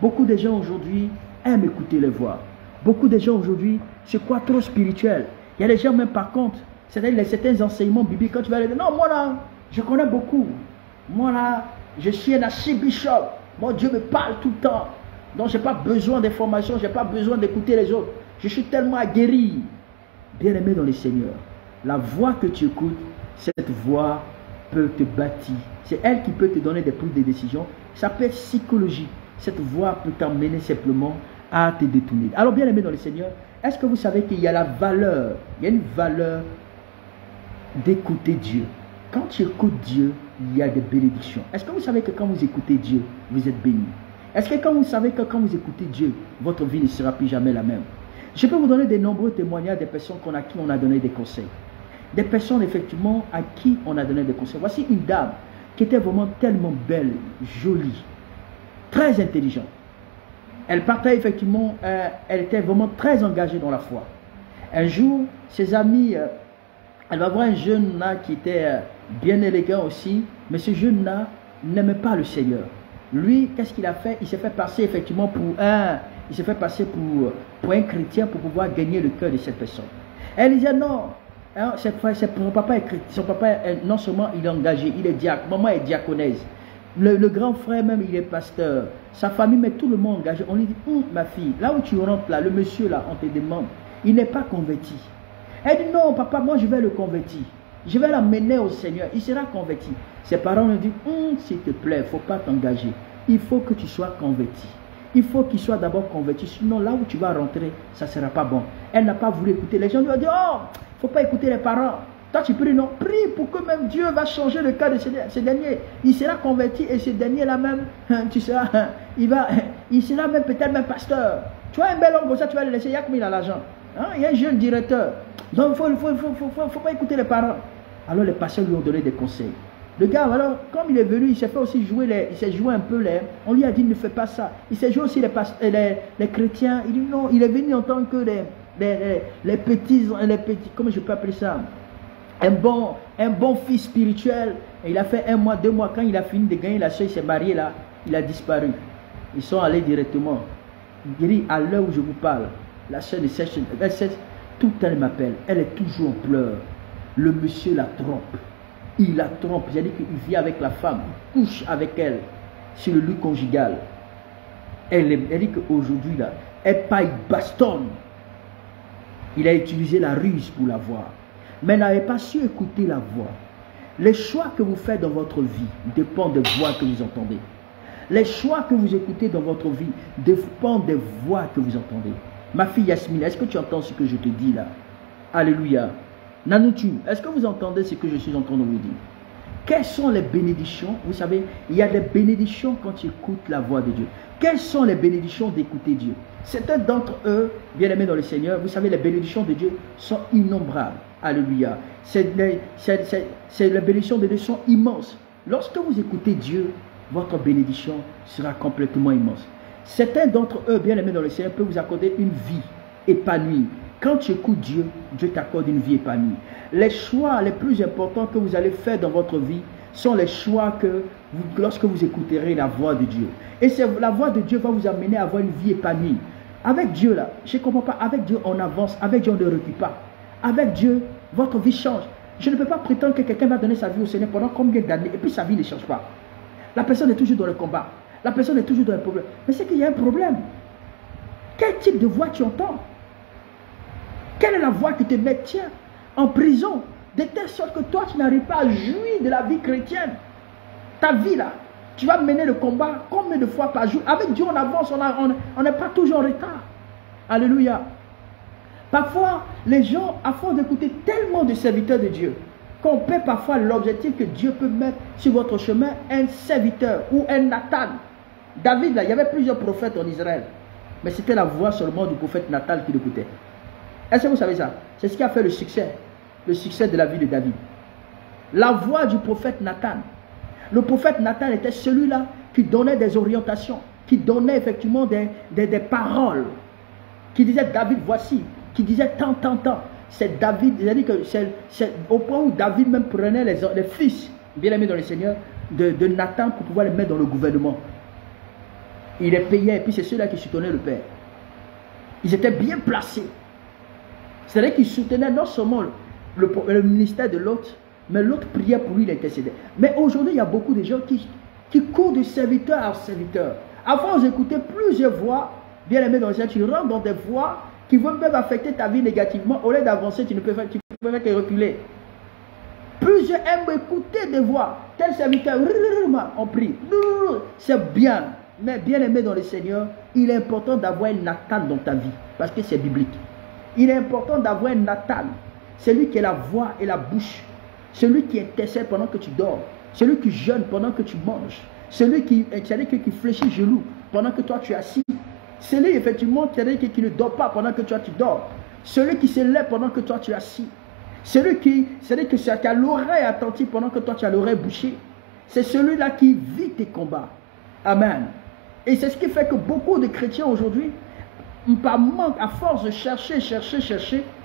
Beaucoup de gens aujourd'hui aiment écouter les voix. Beaucoup de gens aujourd'hui se croient trop spirituels. Il y a des gens même par contre, c'est-à-dire certains enseignements bibliques, quand tu vas aller dire, non, moi là, je connais beaucoup. Moi là, je suis un archibishop. Mon Dieu me parle tout le temps. Donc je n'ai pas besoin d'informations, je n'ai pas besoin d'écouter les autres. Je suis tellement aguerri. Bien-aimé dans le Seigneur, la voix que tu écoutes, cette voix peut te bâtir. C'est elle qui peut te donner des prises de décision Ça peut être psychologique. Cette voix peut t'emmener simplement à te détourner. Alors, bien aimé dans le Seigneur, est-ce que vous savez qu'il y a la valeur, il y a une valeur d'écouter Dieu. Quand tu écoutes Dieu, il y a des bénédictions. Est-ce que vous savez que quand vous écoutez Dieu, vous êtes béni? Est-ce que quand vous savez que quand vous écoutez Dieu, votre vie ne sera plus jamais la même? Je peux vous donner de nombreux témoignages des personnes à qui on a donné des conseils. Des personnes effectivement à qui on a donné des conseils. Voici une dame qui était vraiment tellement belle, jolie, très intelligente. Elle partait effectivement, elle était vraiment très engagée dans la foi. Un jour, ses amis, elle va voir un jeune là qui était bien élégant aussi, mais ce jeune là n'aimait pas le Seigneur. Lui, qu'est-ce qu'il a fait? Il s'est fait passer effectivement pour un chrétien pour pouvoir gagner le cœur de cette personne. Elle disait non, hein, son papa est chrétien, son papa non seulement il est engagé, il est diacre, maman est diaconesse. Le grand frère même, il est pasteur. Sa famille met tout le monde engagé. On lui dit, ma fille, là où tu rentres là, le monsieur là, on te demande, il n'est pas converti. Elle dit, non papa, moi je vais le convertir. Je vais l'amener au Seigneur, il sera converti. Ses parents lui disent, s'il te plaît, il ne faut pas t'engager. Il faut que tu sois converti. Il faut qu'il soit d'abord converti. Sinon, là où tu vas rentrer, ça ne sera pas bon. Elle n'a pas voulu écouter. Les gens lui ont dit, il ne faut pas écouter les parents. Toi, tu pries, non? Prie pour que même Dieu va changer le cas de ce dernier. Il sera converti et ce dernier-là même, tu seras, il sera même peut-être même pasteur. Tu vois un bel homme comme ça, tu vas le laisser, il y a comme il a l'argent. Hein? Il y a un jeune directeur. Donc, il ne faut pas écouter les parents. Alors, les pasteurs lui ont donné des conseils. Le gars, alors, comme il est venu, il s'est fait aussi jouer, il s'est joué un peu les. On lui a dit, ne fais pas ça. Il s'est joué aussi les chrétiens. Il dit, non, il est venu en tant que les petits, comment je peux appeler ça? Un bon fils spirituel. Et il a fait 1 mois, 2 mois. Quand il a fini de gagner la soeur, il s'est marié là. Il a disparu. Ils sont allés directement. Il dit, à l'heure où je vous parle, la soeur de sèche, tout le temps elle m'appelle. Elle est toujours en pleurs. Le monsieur la trompe. Il la trompe. C'est-à-dire qu'il vit avec la femme. Il couche avec elle sur le lit conjugal. Elle dit qu'aujourd'hui, là, elle bastonne. Il a utilisé la ruse pour la voir. Mais n'avait pas su écouter la voix. Les choix que vous faites dans votre vie dépendent des voix que vous entendez. Les choix que vous écoutez dans votre vie dépendent des voix que vous entendez. Ma fille Yasmine, est-ce que tu entends ce que je te dis là? Alléluia. Nanoutu, est-ce que vous entendez ce que je suis en train de vous dire? Quelles sont les bénédictions? Vous savez, il y a des bénédictions quand tu écoutes la voix de Dieu. Quelles sont les bénédictions d'écouter Dieu? Certains d'entre eux, bien-aimés dans le Seigneur, vous savez, les bénédictions de Dieu sont innombrables. Alléluia. Les bénédictions de Dieu sont immenses. Lorsque vous écoutez Dieu, votre bénédiction sera complètement immense. Certains d'entre eux, bien-aimés dans le Seigneur, peuvent vous accorder une vie épanouie. Quand tu écoutes Dieu, Dieu t'accorde une vie épanouie. Les choix les plus importants que vous allez faire dans votre vie sont les choix que lorsque vous écouterez la voix de Dieu. Et la voix de Dieu va vous amener à avoir une vie épanouie. Avec Dieu, là, je ne comprends pas, avec Dieu on avance, avec Dieu on ne recule pas. Avec Dieu, votre vie change. Je ne peux pas prétendre que quelqu'un va donner sa vie au Seigneur pendant combien d'années et puis sa vie ne change pas. La personne est toujours dans le combat. La personne est toujours dans le problème. Mais c'est qu'il y a un problème. Quel type de voix tu entends? Quelle est la voix qui te maintient en prison de telle sorte que toi tu n'arrives pas à jouir de la vie chrétienne? Ta vie là, tu vas mener le combat combien de fois par jour? Avec Dieu on avance, on n'est pas toujours en retard. Alléluia. Parfois, les gens, à force d'écouter tellement de serviteurs de Dieu, qu'on perd parfois l'objectif que Dieu peut mettre sur votre chemin un serviteur ou un Nathan. David, là, il y avait plusieurs prophètes en Israël, mais c'était la voix seulement du prophète Nathan qui l'écoutait. Est-ce que vous savez ça? C'est ce qui a fait le succès de la vie de David. La voix du prophète Nathan. Le prophète Nathan était celui-là qui donnait des orientations, qui donnait effectivement des paroles, qui disait David, voici, qui disait tant. C'est David, c'est-à-dire que c'est au point où David même prenait les fils, bien aimés dans le Seigneur, de Nathan pour pouvoir les mettre dans le gouvernement. Il les payait, et puis c'est ceux-là qui soutenaient le père. Ils étaient bien placés. C'est-à-dire qu'ils soutenaient non seulement le ministère de l'autre, mais l'autre priait pour lui, il intercédait. Mais aujourd'hui, il y a beaucoup de gens qui courent de serviteur en serviteur. Avant, vous écoutez plusieurs voix, bien aimés dans le Seigneur, tu rentres dans des voix qui vont même affecter ta vie négativement. Au lieu d'avancer, tu ne peux faire que reculer. Plusieurs aiment écouter des voix. Tel serviteur, on prie. C'est bien. Mais bien aimé dans le Seigneur, il est important d'avoir un Nathan dans ta vie. Parce que c'est biblique. Il est important d'avoir un Nathan. Celui qui est la voix et la bouche. Celui qui intercède pendant que tu dors. Celui qui jeûne pendant que tu manges. Celui qui fléchit genoux pendant que toi tu es assis. Celui effectivement qui ne dort pas pendant que toi tu dors. Celui qui se lève pendant que toi tu es assis. Celui qui a l'oreille attentive pendant que toi tu as l'oreille bouchée. C'est celui-là qui vit tes combats. Amen. Et c'est ce qui fait que beaucoup de chrétiens aujourd'hui, par manque, à force de chercher,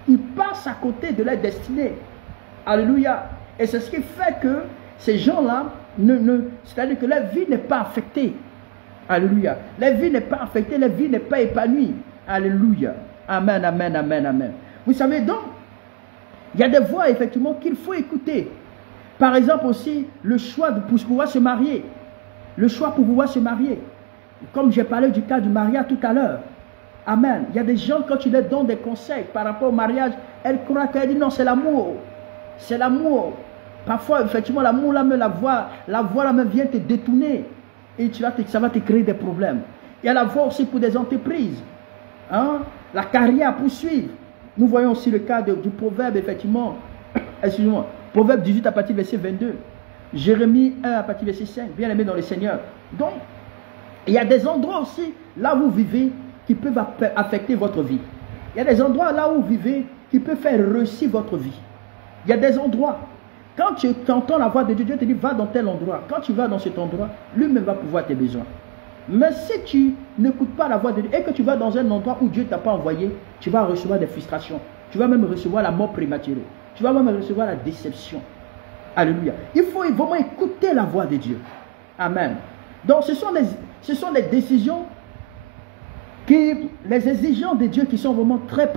ils passent à côté de leur destinée. Alléluia. Et c'est ce qui fait que ces gens-là, c'est-à-dire que leur vie n'est pas affectée. Alléluia. Leur vie n'est pas affectée, leur vie n'est pas épanouie. Alléluia. Amen, amen, amen, amen. Vous savez donc, il y a des voix effectivement qu'il faut écouter. Par exemple aussi, le choix pour pouvoir se marier. Le choix pour pouvoir se marier. Comme j'ai parlé du cas du mariage tout à l'heure. Amen. Il y a des gens, quand tu leur donnes des conseils par rapport au mariage, elles croient qu'elles disent non, c'est l'amour. C'est l'amour. Parfois, effectivement, l'amour, la voix même vient te détourner. Et ça va te créer des problèmes. Il y a la voix aussi pour des entreprises. Hein? La carrière à poursuivre. Nous voyons aussi le cas du proverbe, effectivement. Excusez-moi. Proverbe 18 à partir du verset 22. Jérémie 1 à partir du verset 5. Bien aimé dans le Seigneur. Donc, il y a des endroits aussi, là où vous vivez, qui peuvent affecter votre vie. Il y a des endroits là où vous vivez, qui peuvent faire réussir votre vie. Il y a des endroits. Quand tu entends la voix de Dieu, Dieu te dit, va dans tel endroit. Quand tu vas dans cet endroit, lui-même va pouvoir tes besoins. Mais si tu n'écoutes pas la voix de Dieu et que tu vas dans un endroit où Dieu ne t'a pas envoyé, tu vas recevoir des frustrations. Tu vas même recevoir la mort prématurée. Tu vas même recevoir la déception. Alléluia. Il faut vraiment écouter la voix de Dieu. Amen. Donc ce sont les décisions, les exigences de Dieu qui sont vraiment très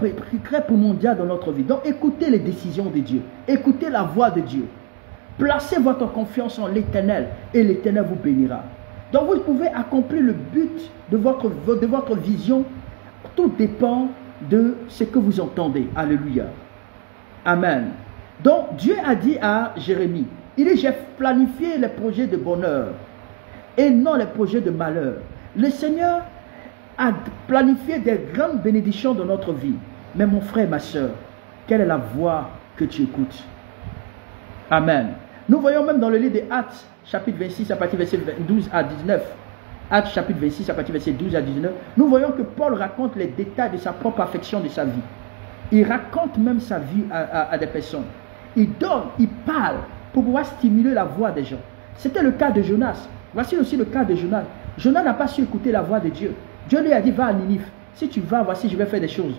primordiales dans notre vie. Donc écoutez les décisions de Dieu. Écoutez la voix de Dieu. Placez votre confiance en l'Éternel et l'Éternel vous bénira. Donc vous pouvez accomplir le but de votre vision. Tout dépend de ce que vous entendez. Alléluia. Amen. Donc Dieu a dit à Jérémie, il dit, j'ai planifié les projets de bonheur et non les projets de malheur. Le Seigneur a planifié des grandes bénédictions dans notre vie. Mais mon frère, ma soeur, quelle est la voix que tu écoutes? Amen. Nous voyons même dans le livre des Actes, chapitre 26, à partir du verset 12 à 19. Actes, chapitre 26, à partir du verset 12 à 19. Nous voyons que Paul raconte les détails de sa propre affection de sa vie. Il raconte même sa vie à des personnes. Il donne, il parle pour pouvoir stimuler la voix des gens. C'était le cas de Jonas. Voici aussi le cas de Jonas. Jonas n'a pas su écouter la voix de Dieu. Dieu lui a dit, va à Ninive. Si tu vas, voici, je vais faire des choses.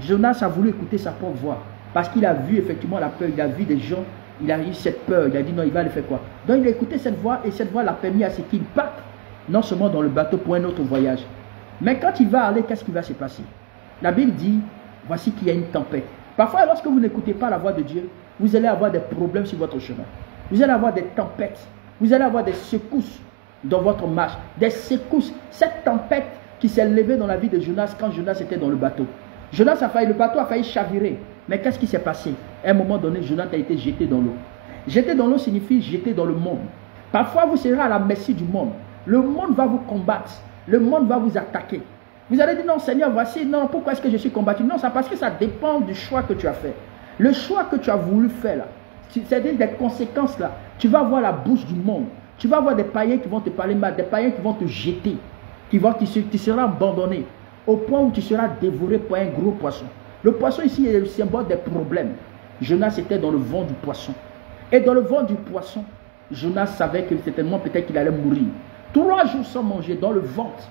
Jonas a voulu écouter sa propre voix. Parce qu'il a vu effectivement la peur. Il a vu des gens. Il a eu cette peur. Il a dit, non, il va aller faire quoi? Donc il a écouté cette voix. Et cette voix l'a permis à ce qu'il parte. Non seulement dans le bateau pour un autre voyage. Mais quand il va aller, qu'est-ce qui va se passer? La Bible dit, voici qu'il y a une tempête. Parfois, lorsque vous n'écoutez pas la voix de Dieu, vous allez avoir des problèmes sur votre chemin. Vous allez avoir des tempêtes. Vous allez avoir des secousses dans votre marche. Des secousses. Cette tempête qui s'est levée dans la vie de Jonas quand Jonas était dans le bateau. Le bateau a failli chavirer. Mais qu'est-ce qui s'est passé? À un moment donné, Jonas a été jeté dans l'eau. Jeter dans l'eau signifie jeter dans le monde. Parfois, vous serez à la merci du monde. Le monde va vous combattre. Le monde va vous attaquer. Vous allez dire, non Seigneur, voici, non, pourquoi est-ce que je suis combattu? Non, c'est parce que ça dépend du choix que tu as fait. Le choix que tu as voulu faire là, c'est-à-dire des conséquences là, tu vas voir la bouche du monde. Tu vas voir des païens qui vont te parler mal, des païens qui vont te jeter, tu seras abandonné, au point où tu seras dévoré par un gros poisson. Le poisson ici est le symbole des problèmes. Jonas était dans le vent du poisson. Et dans le vent du poisson, Jonas savait que certainement peut-être qu'il allait mourir. 3 jours sans manger dans le ventre.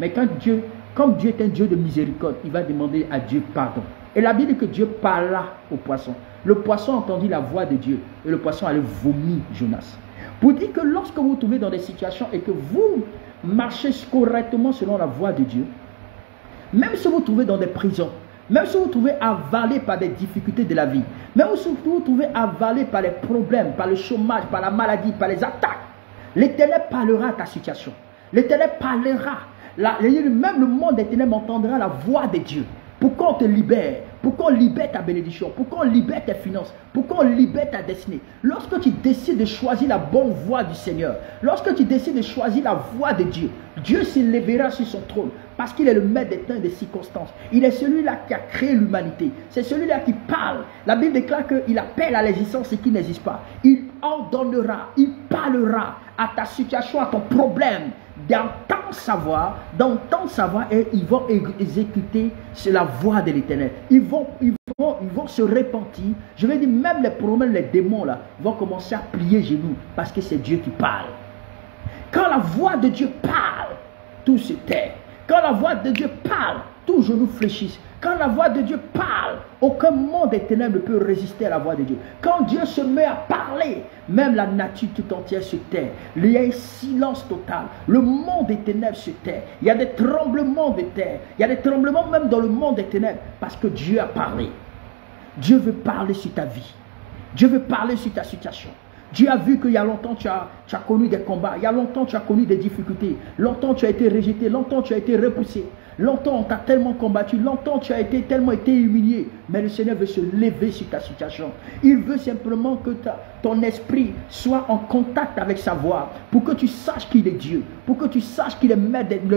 Mais comme Dieu est un Dieu de miséricorde, il va demander à Dieu pardon. Et la Bible dit que Dieu parla au poisson. Le poisson entendit la voix de Dieu. Et le poisson allait vomir Jonas. Pour dire que lorsque vous vous trouvez dans des situations et que vous marchez correctement selon la voix de Dieu, même si vous vous trouvez dans des prisons, même si vous vous trouvez avalé par des difficultés de la vie, même si vous vous trouvez avalé par les problèmes, par le chômage, par la maladie, par les attaques, l'Éternel parlera à ta situation. L'Éternel parlera. Même le monde éternel entendra la voix de Dieu pour qu'on te libère, pour qu'on libère ta bénédiction, pour qu'on libère tes finances, pour qu'on libère ta destinée. Lorsque tu décides de choisir la bonne voie du Seigneur, lorsque tu décides de choisir la voie de Dieu, Dieu s'élèvera sur son trône parce qu'il est le maître des temps et des circonstances. Il est celui-là qui a créé l'humanité. C'est celui-là qui parle. La Bible déclare qu'il appelle à l'existence ce qui n'existe pas. Il ordonnera, il parlera à ta situation, à ton problème, dans ton savoir, et ils vont exécuter sur la voie de l'Éternel. Ils vont se repentir. Je vais dire, même les problèmes, les démons là, vont commencer à plier genoux parce que c'est Dieu qui parle. Quand la voix de Dieu parle, tout se tait. Quand la voix de Dieu parle, tout genou fléchisse. Quand la voix de Dieu parle, aucun monde des ténèbres ne peut résister à la voix de Dieu. Quand Dieu se met à parler, même la nature tout entière se tait. Il y a un silence total. Le monde des ténèbres se tait. Il y a des tremblements de terre. Il y a des tremblements même dans le monde des ténèbres parce que Dieu a parlé. Dieu veut parler sur ta vie. Dieu veut parler sur ta situation. Dieu a vu qu'il y a longtemps tu as connu des combats, il y a longtemps tu as connu des difficultés, longtemps tu as été rejeté, longtemps tu as été repoussé, longtemps on t'a tellement combattu, longtemps tu as tellement été humilié, mais le Seigneur veut se lever sur ta situation. Il veut simplement que ton esprit soit en contact avec sa voix, pour que tu saches qu'il est Dieu, pour que tu saches qu'il est le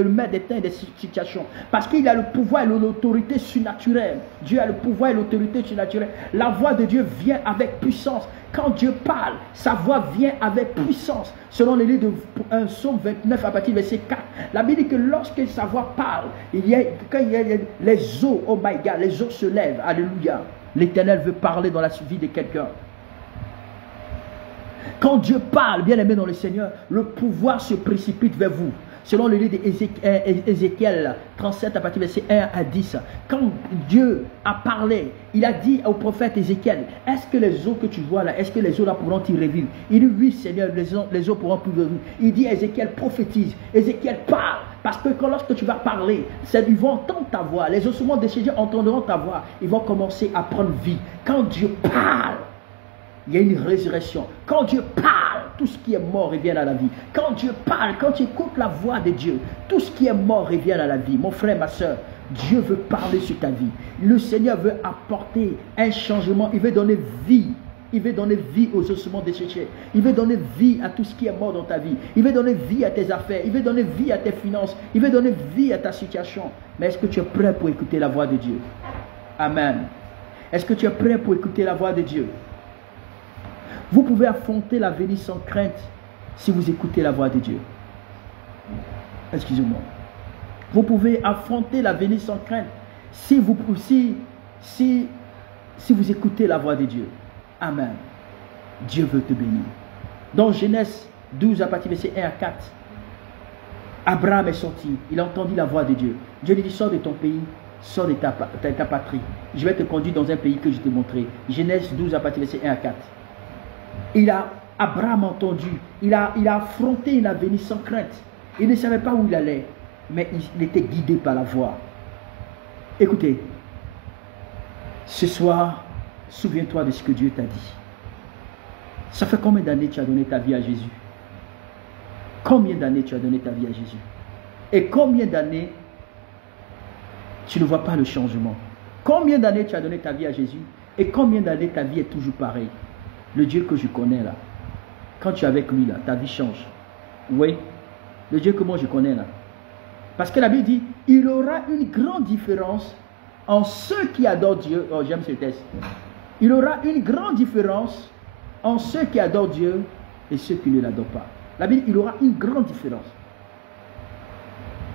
maître des temps et des situations, parce qu'il a le pouvoir et l'autorité surnaturelle. Dieu a le pouvoir et l'autorité surnaturelle. La voix de Dieu vient avec puissance. Quand Dieu parle, sa voix vient avec puissance. Selon le livre de Psaume 29 à partir du verset 4, la Bible dit que lorsque sa voix parle, quand il y a les eaux, oh my God, les eaux se lèvent. Alléluia. L'Éternel veut parler dans la vie de quelqu'un. Quand Dieu parle, bien aimé dans le Seigneur, le pouvoir se précipite vers vous. Selon le livre d'Ézéchiel 37 à partir du verset 1 à 10, quand Dieu a parlé, il a dit au prophète Ézéchiel, est-ce que les eaux que tu vois là, est-ce que les eaux là pourront y revivre? Il dit oui Seigneur, les eaux pourront plus revivre. Il dit Ézéchiel prophétise, Ézéchiel parle, parce que lorsque tu vas parler, ils vont entendre ta voix, les ossements déchirés entendront ta voix, ils vont commencer à prendre vie. Quand Dieu parle, il y a une résurrection. Quand Dieu parle, tout ce qui est mort revient à la vie. Quand Dieu parle, quand tu écoutes la voix de Dieu, tout ce qui est mort revient à la vie. Mon frère, ma soeur, Dieu veut parler sur ta vie. Le Seigneur veut apporter un changement. Il veut donner vie. Il veut donner vie aux ossements déchirés. Il veut donner vie à tout ce qui est mort dans ta vie. Il veut donner vie à tes affaires. Il veut donner vie à tes finances. Il veut donner vie à ta situation. Mais est-ce que tu es prêt pour écouter la voix de Dieu? Amen. Est-ce que tu es prêt pour écouter la voix de Dieu? Vous pouvez affronter l'avenir sans crainte si vous écoutez la voix de Dieu. Excusez-moi. Vous pouvez affronter l'avenir sans crainte si vous écoutez la voix de Dieu. Amen. Dieu veut te bénir. Dans Genèse 12 à partir du verset 1 à 4, Abraham est sorti. Il a entendu la voix de Dieu. Dieu lui dit, sors de ton pays, sors de ta patrie. Je vais te conduire dans un pays que je t'ai montré. Genèse 12 à partir du verset 1 à 4. Abraham a entendu, il a affronté un avenir sans crainte. Il ne savait pas où il allait, mais il était guidé par la voix. Écoutez, ce soir, souviens-toi de ce que Dieu t'a dit. Ça fait combien d'années tu as donné ta vie à Jésus? Combien d'années tu as donné ta vie à Jésus? Et combien d'années tu ne vois pas le changement? Combien d'années tu as donné ta vie à Jésus? Et combien d'années ta vie est toujours pareille? Le Dieu que je connais là, quand tu es avec lui là, ta vie change. Oui, le Dieu que moi je connais là. Parce que la Bible dit, il y aura une grande différence en ceux qui adorent Dieu. Oh, j'aime ce texte. Il y aura une grande différence en ceux qui adorent Dieu et ceux qui ne l'adorent pas. La Bible dit, il y aura une grande différence.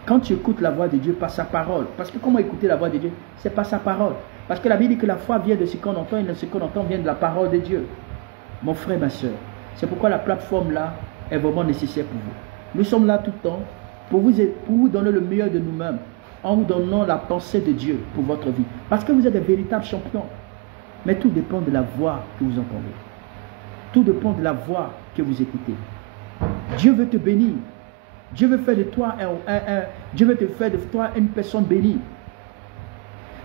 Quand tu écoutes la voix de Dieu par sa parole, parce que comment écouter la voix de Dieu? C'est par sa parole. Parce que la Bible dit que la foi vient de ce qu'on entend et ce qu'on entend vient de la parole de Dieu. Mon frère, ma soeur, c'est pourquoi la plateforme là est vraiment nécessaire pour vous. Nous sommes là tout le temps pour vous donner le meilleur de nous-mêmes, en vous donnant la pensée de Dieu pour votre vie. Parce que vous êtes des véritables champions. Mais tout dépend de la voix que vous entendez. Tout dépend de la voix que vous écoutez. Dieu veut te bénir. Dieu veut faire de toi Dieu veut te faire de toi une personne bénie.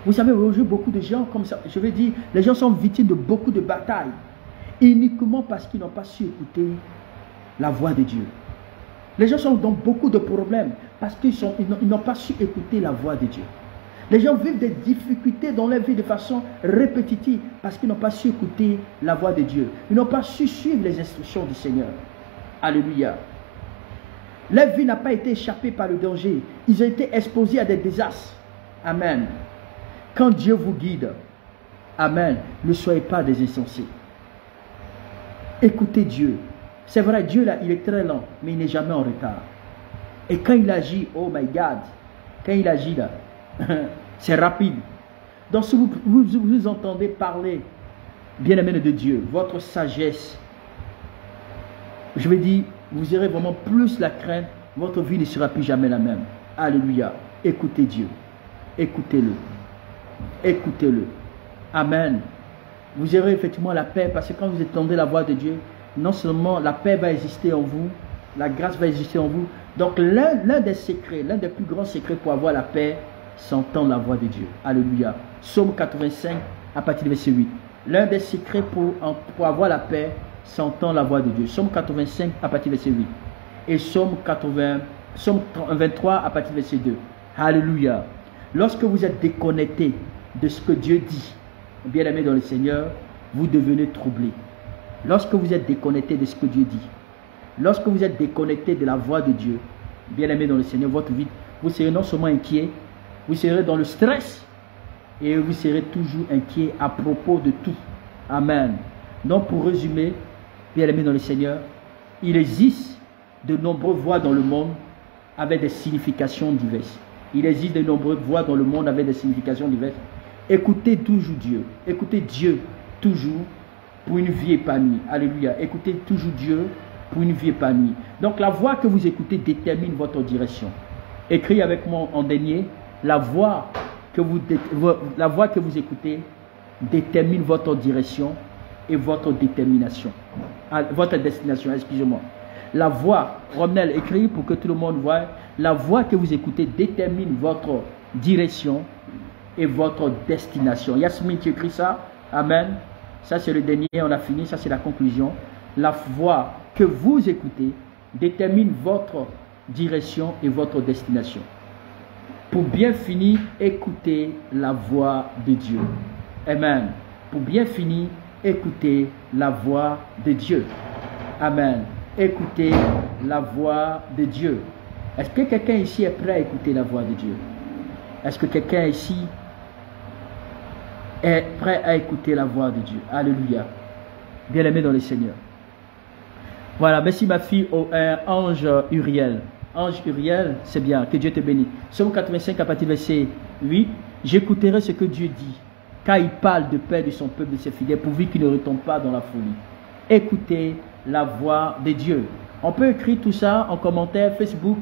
Vous savez, aujourd'hui, beaucoup de gens, comme ça, je vais dire, les gens sont victimes de beaucoup de batailles. Uniquement parce qu'ils n'ont pas su écouter la voix de Dieu. Les gens sont dans beaucoup de problèmes parce qu'ils n'ont pas su écouter la voix de Dieu. Les gens vivent des difficultés dans leur vie de façon répétitive parce qu'ils n'ont pas su écouter la voix de Dieu. Ils n'ont pas su suivre les instructions du Seigneur. Alléluia. Leur vie n'a pas été échappée par le danger. Ils ont été exposés à des désastres. Amen. Quand Dieu vous guide, amen, ne soyez pas des insensés. Écoutez Dieu. C'est vrai, Dieu là, il est très lent, mais il n'est jamais en retard. Et quand il agit, oh my God, quand il agit là, c'est rapide. Donc si vous entendez parler, bien-aimé de Dieu, votre sagesse, je vais dire, vous aurez vraiment plus la crainte, votre vie ne sera plus jamais la même. Alléluia. Écoutez Dieu. Écoutez-le. Écoutez-le. Amen. Vous aurez effectivement la paix parce que quand vous entendez la voix de Dieu, non seulement la paix va exister en vous, la grâce va exister en vous. Donc l'un des secrets, l'un des plus grands secrets pour avoir la paix, c'est entendre la voix de Dieu. Alléluia. Psaume 85 à partir du verset 8. L'un des secrets pour avoir la paix, c'est entendre la voix de Dieu. Psaume 85 à partir du verset 8. Et Psaume 23 à partir du verset 2. Alléluia. Lorsque vous êtes déconnecté de ce que Dieu dit, bien-aimé dans le Seigneur, vous devenez troublé. Lorsque vous êtes déconnecté de ce que Dieu dit, lorsque vous êtes déconnecté de la voix de Dieu, bien-aimé dans le Seigneur, votre vie, vous serez non seulement inquiet, vous serez dans le stress et vous serez toujours inquiet à propos de tout. Amen. Donc pour résumer, bien-aimé dans le Seigneur, il existe de nombreuses voix dans le monde avec des significations diverses. Il existe de nombreuses voix dans le monde avec des significations diverses. Écoutez toujours Dieu. Écoutez Dieu toujours pour une vie épanouie. Alléluia. Écoutez toujours Dieu pour une vie épanouie. Donc la voix que vous écoutez détermine votre direction. Écris avec moi en dernier, la voix que vous écoutez détermine votre direction et votre détermination. Votre destination, excusez-moi. La voix, Romnel écrit pour que tout le monde voie, la voix que vous écoutez détermine votre direction et votre destination. Yasmine, tu écris ça? Amen. Ça c'est le dernier, on a fini, ça c'est la conclusion. La voix que vous écoutez détermine votre direction et votre destination. Pour bien finir, écoutez la voix de Dieu. Amen. Pour bien finir, écoutez la voix de Dieu. Amen. Écoutez la voix de Dieu. Est-ce que quelqu'un ici est prêt à écouter la voix de Dieu? Est-ce que quelqu'un ici est prêt à écouter la voix de Dieu? Alléluia. Bien-aimé dans le Seigneur. Voilà, merci ma fille, Ange Uriel. Ange Uriel, c'est bien, que Dieu te bénisse. Psaume 85 à partir du verset 8. J'écouterai ce que Dieu dit, car il parle de paix de son peuple, de ses fidèles, pourvu qu'il ne retombe pas dans la folie. Écoutez la voix de Dieu. On peut écrire tout ça en commentaire Facebook.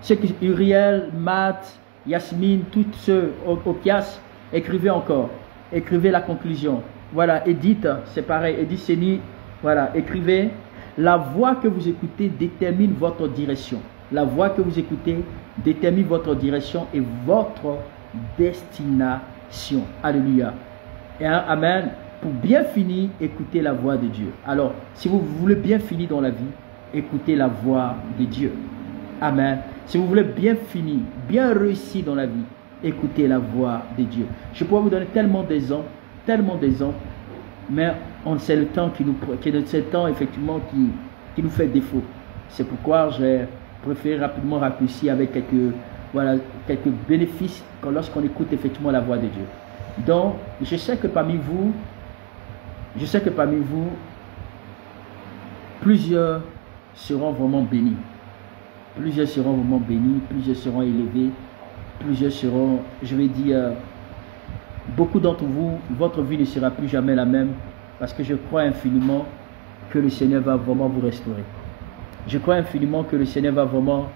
Ceux qui, Uriel, Matt, Yasmine, tous ceux, Okias, écrivez encore. Écrivez la conclusion. Voilà, Edith, c'est pareil. Edith Séni, voilà, écrivez. La voix que vous écoutez détermine votre direction. La voix que vous écoutez détermine votre direction et votre destination. Alléluia. Et amen. Pour bien finir, écoutez la voix de Dieu. Alors, si vous voulez bien finir dans la vie, écoutez la voix de Dieu. Amen. Si vous voulez bien finir, bien réussir dans la vie, écoutez la voix de Dieu. Je pourrais vous donner tellement d'exemples, mais c'est le temps c'est le temps effectivement qui nous fait défaut. C'est pourquoi j'ai préféré rapidement raccourcir avec quelques bénéfices lorsqu'on écoute effectivement la voix de Dieu. Donc, je sais que parmi vous, plusieurs seront vraiment bénis. Plusieurs seront vraiment bénis, plusieurs seront élevés, plusieurs seront, je vais dire, beaucoup d'entre vous, votre vie ne sera plus jamais la même parce que je crois infiniment que le Seigneur va vraiment vous restaurer. Je crois infiniment que le Seigneur va vraiment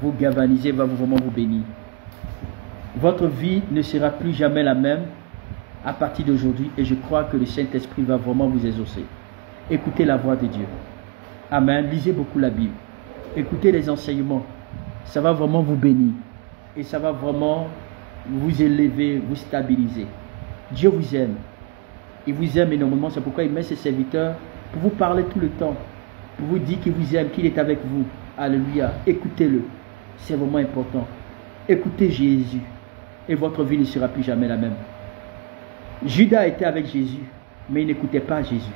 vous galvaniser, va vraiment vous bénir. Votre vie ne sera plus jamais la même à partir d'aujourd'hui et je crois que le Saint-Esprit va vraiment vous exaucer. Écoutez la voix de Dieu. Amen. Lisez beaucoup la Bible. Écoutez les enseignements. Ça va vraiment vous bénir. Et ça va vraiment vous élever, vous stabiliser. Dieu vous aime. Il vous aime énormément. C'est pourquoi il met ses serviteurs pour vous parler tout le temps. Pour vous dire qu'il vous aime, qu'il est avec vous. Alléluia. Écoutez-le. C'est vraiment important. Écoutez Jésus. et votre vie ne sera plus jamais la même. Judas était avec Jésus, mais il n'écoutait pas Jésus.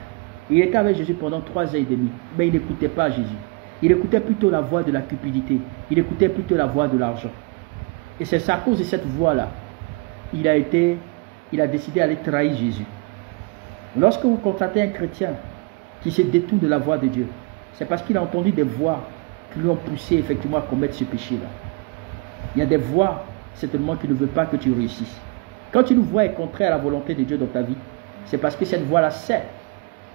Il était avec Jésus pendant 3 ans et demi, mais il n'écoutait pas Jésus. Il écoutait plutôt la voix de la cupidité. Il écoutait plutôt la voix de l'argent. Et c'est à cause de cette voix-là, il a décidé d'aller trahir Jésus. Lorsque vous constatez un chrétien qui se détourne de la voix de Dieu, c'est parce qu'il a entendu des voix qui lui ont poussé effectivement à commettre ce péché-là. Il y a des voix, certainement, qui ne veulent pas que tu réussisses. Quand une voix est contraire à la volonté de Dieu dans ta vie, c'est parce que cette voix-là sait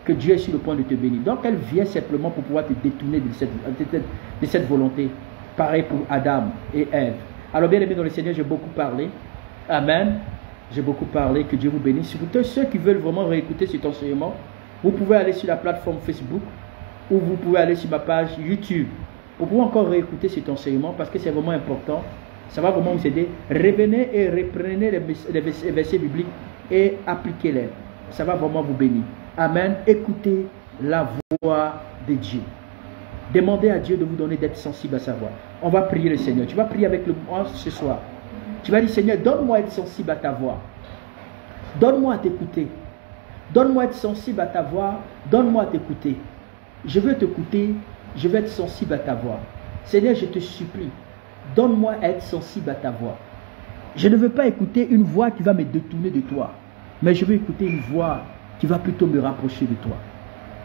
que Dieu est sur le point de te bénir. Donc elle vient simplement pour pouvoir te détourner de cette volonté. Pareil pour Adam et Ève. Alors bien aimé dans le Seigneur, j'ai beaucoup parlé. Amen. J'ai beaucoup parlé. Que Dieu vous bénisse. Pour ceux qui veulent vraiment réécouter cet enseignement, vous pouvez aller sur la plateforme Facebook ou vous pouvez aller sur ma page YouTube pour pouvoir encore réécouter cet enseignement parce que c'est vraiment important. Ça va vraiment vous aider. Revenez et reprenez les versets bibliques et appliquez-les. Ça va vraiment vous bénir. Amen. Écoutez la voix de Dieu. Demandez à Dieu de vous donner d'être sensible à sa voix. On va prier le Seigneur. Tu vas prier avec moi ce soir. Tu vas dire, Seigneur, donne-moi être sensible à ta voix. Donne-moi à t'écouter. Donne-moi être sensible à ta voix. Donne-moi à t'écouter. Je veux t'écouter. Je veux être sensible à ta voix. Seigneur, je te supplie. Donne-moi à être sensible à ta voix. Je ne veux pas écouter une voix qui va me détourner de toi. Mais je veux écouter une voix qui va plutôt me rapprocher de toi.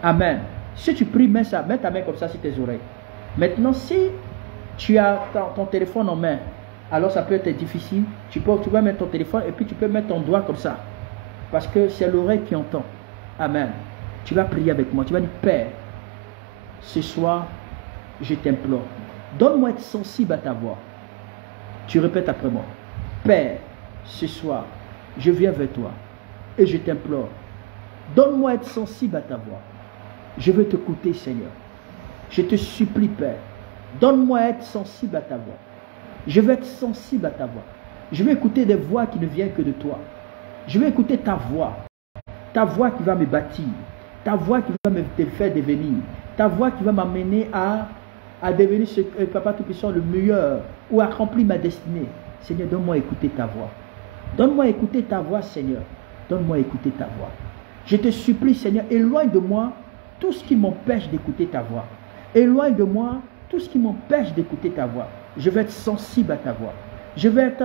Amen. Si tu pries, mets ta main comme ça sur tes oreilles. Maintenant, si tu as ton téléphone en main, alors ça peut être difficile. Tu vas mettre ton téléphone et puis tu peux mettre ton doigt comme ça. Parce que c'est l'oreille qui entend. Amen. Tu vas prier avec moi. Tu vas dire, Père, ce soir, je t'implore. Donne-moi être sensible à ta voix. Tu répètes après moi. Père, ce soir, je viens vers toi et je t'implore. Donne-moi être sensible à ta voix. Je veux t'écouter, Seigneur. Je te supplie, Père. Donne-moi être sensible à ta voix. Je veux être sensible à ta voix. Je veux écouter des voix qui ne viennent que de toi. Je veux écouter ta voix. Ta voix qui va me bâtir. Ta voix qui va me faire devenir. Ta voix qui va m'amener à devenir, Papa Tout-Puissant, le meilleur ou à accomplir ma destinée. Seigneur, donne-moi à écouter ta voix. Donne-moi à écouter ta voix, Seigneur. Donne-moi à écouter ta voix. Je te supplie, Seigneur, éloigne de moi tout ce qui m'empêche d'écouter ta voix. Éloigne de moi tout ce qui m'empêche d'écouter ta voix. Je veux être sensible à ta voix. Je veux être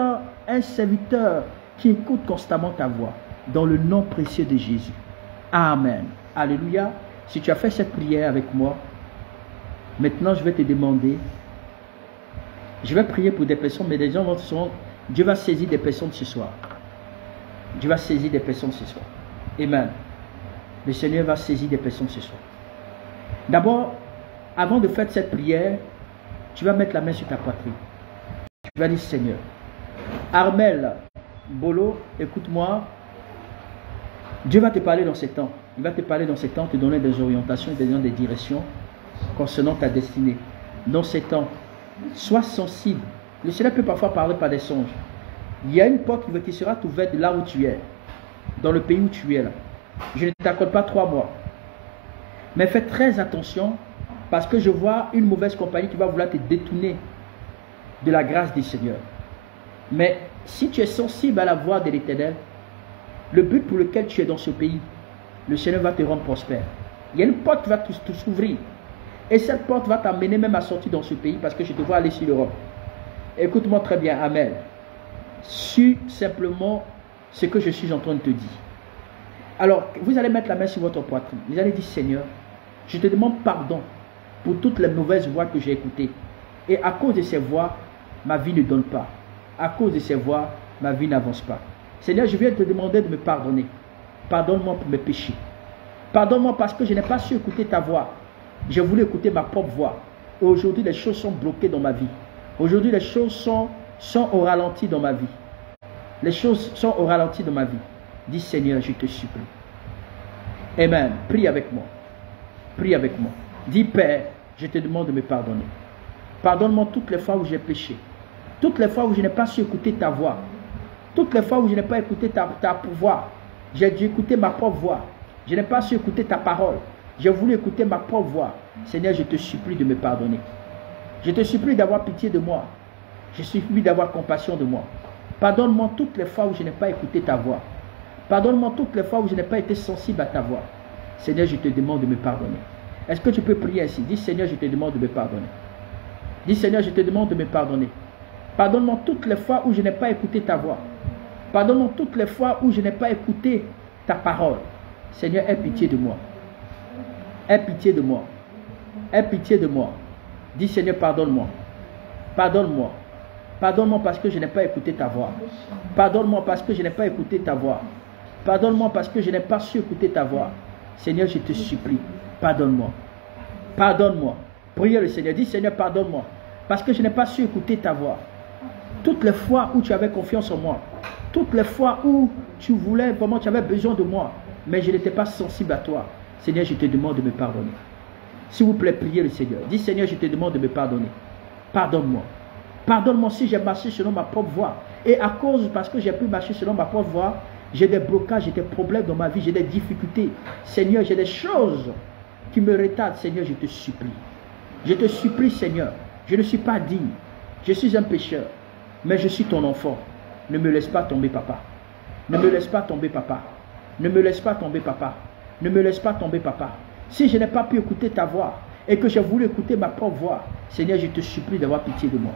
un serviteur qui écoute constamment ta voix. Dans le nom précieux de Jésus. Amen. Alléluia. Si tu as fait cette prière avec moi, maintenant je vais te demander, je vais prier pour des personnes, mais des gens vont se rendre, Dieu va saisir des personnes ce soir. Dieu va saisir des personnes ce soir. Amen. Le Seigneur va saisir des personnes ce soir. D'abord, avant de faire cette prière, tu vas mettre la main sur ta poitrine. Tu vas dire, Seigneur, Armel Bolo, écoute-moi. Dieu va te parler dans ces temps. Il va te parler dans ces temps, te donner des orientations, te donner des directions concernant ta destinée. Dans ces temps, sois sensible. Le Seigneur peut parfois parler par des songes. Il y a une porte qui sera ouverte là où tu es, dans le pays où tu es là. Je ne t'accorde pas 3 mois. Mais fais très attention parce que je vois une mauvaise compagnie qui va vouloir te détourner de la grâce du Seigneur. Mais si tu es sensible à la voix de l'Éternel, le but pour lequel tu es dans ce pays, le Seigneur va te rendre prospère. Il y a une porte qui va s'ouvrir. Et cette porte va t'amener même à sortir dans ce pays parce que je te vois aller sur l'Europe. Écoute-moi très bien, Amen. Suis simplement ce que je suis en train de te dire. Alors, vous allez mettre la main sur votre poitrine. Vous allez dire, Seigneur, je te demande pardon pour toutes les mauvaises voix que j'ai écoutées. Et à cause de ces voix, ma vie ne donne pas. À cause de ces voix, ma vie n'avance pas. Seigneur, je viens te demander de me pardonner. Pardonne-moi pour mes péchés. Pardonne-moi parce que je n'ai pas su écouter ta voix. J'ai voulu écouter ma propre voix. Et aujourd'hui, les choses sont bloquées dans ma vie. Aujourd'hui, les choses sont au ralenti dans ma vie. Les choses sont au ralenti dans ma vie. Dis, Seigneur, je te supplie. Amen. Prie avec moi. Prie avec moi. Dis, Père, je te demande de me pardonner. Pardonne-moi toutes les fois où j'ai péché. Toutes les fois où je n'ai pas su écouter ta voix. Toutes les fois où je n'ai pas écouté ta voix. J'ai dû écouter ma propre voix. Je n'ai pas su écouter ta parole. J'ai voulu écouter ma propre voix. Seigneur, je te supplie de me pardonner. Je te supplie d'avoir pitié de moi. Je te supplie d'avoir compassion de moi. Pardonne-moi toutes les fois où je n'ai pas écouté ta voix. Pardonne-moi toutes les fois où je n'ai pas été sensible à ta voix. Seigneur, je te demande de me pardonner. Est-ce que tu peux prier ainsi? Dis, Seigneur, je te demande de me pardonner. Dis, Seigneur, je te demande de me pardonner. Pardonne-moi toutes les fois où je n'ai pas écouté ta voix. Pardonne-moi toutes les fois où je n'ai pas écouté ta parole. Seigneur, aie pitié de moi. Aie pitié de moi. Aie pitié de moi. Dis, Seigneur, pardonne-moi. Pardonne-moi. Pardonne-moi parce que je n'ai pas écouté ta voix. Pardonne-moi parce que je n'ai pas écouté ta voix. Pardonne-moi parce que je n'ai pas su écouter ta voix. Seigneur, je te supplie, pardonne-moi. Pardonne-moi. Priez le Seigneur. Dis, Seigneur, pardonne-moi parce que je n'ai pas su écouter ta voix. Toutes les fois où tu avais confiance en moi, toutes les fois où tu voulais, vraiment tu avais besoin de moi, mais je n'étais pas sensible à toi. Seigneur, je te demande de me pardonner. S'il vous plaît, priez le Seigneur. Dis, Seigneur, je te demande de me pardonner. Pardonne-moi. Pardonne-moi si j'ai marché selon ma propre voie. Et à cause, parce que j'ai pu marcher selon ma propre voie, j'ai des blocages, j'ai des problèmes dans ma vie, j'ai des difficultés. Seigneur, j'ai des choses qui me retardent. Seigneur, je te supplie. Je te supplie, Seigneur. Je ne suis pas digne. Je suis un pécheur. Mais je suis ton enfant. Ne me laisse pas tomber, papa. Ne me laisse pas tomber, papa. Ne me laisse pas tomber, papa. Ne me laisse pas tomber, papa. Si je n'ai pas pu écouter ta voix et que j'ai voulu écouter ma propre voix, Seigneur, je te supplie d'avoir pitié de moi.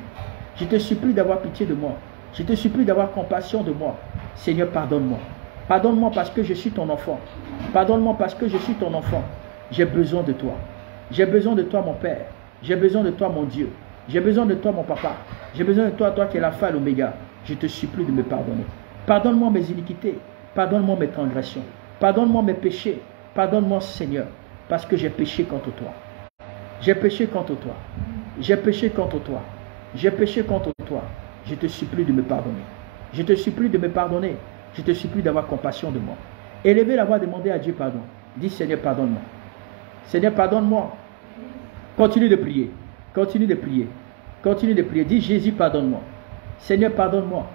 Je te supplie d'avoir pitié de moi. Je te supplie d'avoir compassion de moi. Seigneur, pardonne-moi. Pardonne-moi parce que je suis ton enfant. Pardonne-moi parce que je suis ton enfant. J'ai besoin de toi. J'ai besoin de toi, mon Père. J'ai besoin de toi, mon Dieu. J'ai besoin de toi, mon papa. J'ai besoin de toi, toi qui es l'alpha et l'oméga. Je te supplie de me pardonner. Pardonne-moi mes iniquités. Pardonne-moi mes transgressions. Pardonne-moi mes péchés. Pardonne-moi, Seigneur, parce que j'ai péché contre toi. J'ai péché contre toi. J'ai péché contre toi. J'ai péché contre toi. Je te supplie de me pardonner. Je te supplie de me pardonner. Je te supplie d'avoir compassion de moi. Élevez la voix, demandez à Dieu pardon. Dis, Seigneur, pardonne-moi. Seigneur, pardonne-moi. Continue de prier. Continue de prier. Continue de prier. Dis, Jésus, pardonne-moi. Seigneur, pardonne-moi.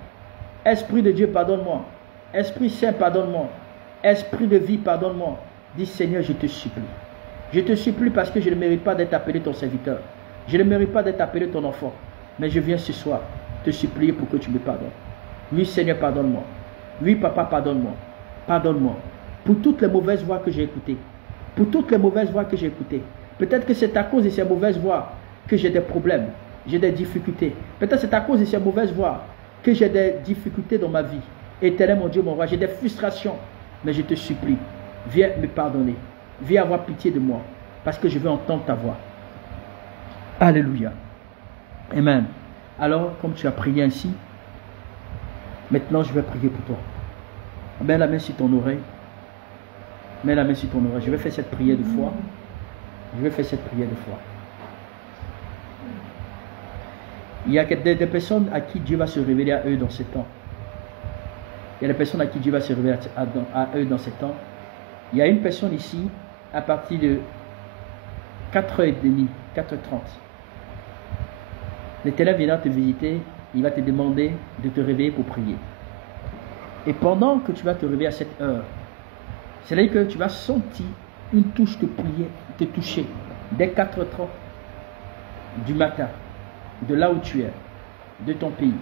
Esprit de Dieu, pardonne-moi. Esprit Saint, pardonne-moi. Esprit de vie, pardonne-moi. Dis, Seigneur, je te supplie. Je te supplie parce que je ne mérite pas d'être appelé ton serviteur. Je ne mérite pas d'être appelé ton enfant. Mais je viens ce soir te supplier pour que tu me pardonnes. Oui, Seigneur, pardonne-moi. Oui, papa, pardonne-moi. Pardonne-moi. Pour toutes les mauvaises voix que j'ai écoutées. Pour toutes les mauvaises voix que j'ai écoutées. Peut-être que c'est à cause de ces mauvaises voix que j'ai des problèmes. J'ai des difficultés. Peut-être que c'est à cause de ces mauvaises voix que j'ai des difficultés dans ma vie. Éternel, mon Dieu, mon roi, j'ai des frustrations. Mais je te supplie, viens me pardonner. Viens avoir pitié de moi. Parce que je veux entendre ta voix. Alléluia. Amen. Alors, comme tu as prié ainsi, maintenant je vais prier pour toi. Mets la main sur ton oreille. Mets la main sur ton oreille. Je vais faire cette prière de foi. Je vais faire cette prière de foi. Il y a des personnes à qui Dieu va se révéler à eux dans ce temps. Il y a des personnes à qui Dieu va se révéler à eux dans ce temps. Il y a une personne ici, à partir de 4h30, 4h30. L'Éternel viendra te visiter, il va te demander de te réveiller pour prier. Et pendant que tu vas te réveiller à cette heure, c'est-à-dire que tu vas sentir une touche de prière te toucher dès 4h30 du matin, de là où tu es, de ton pays.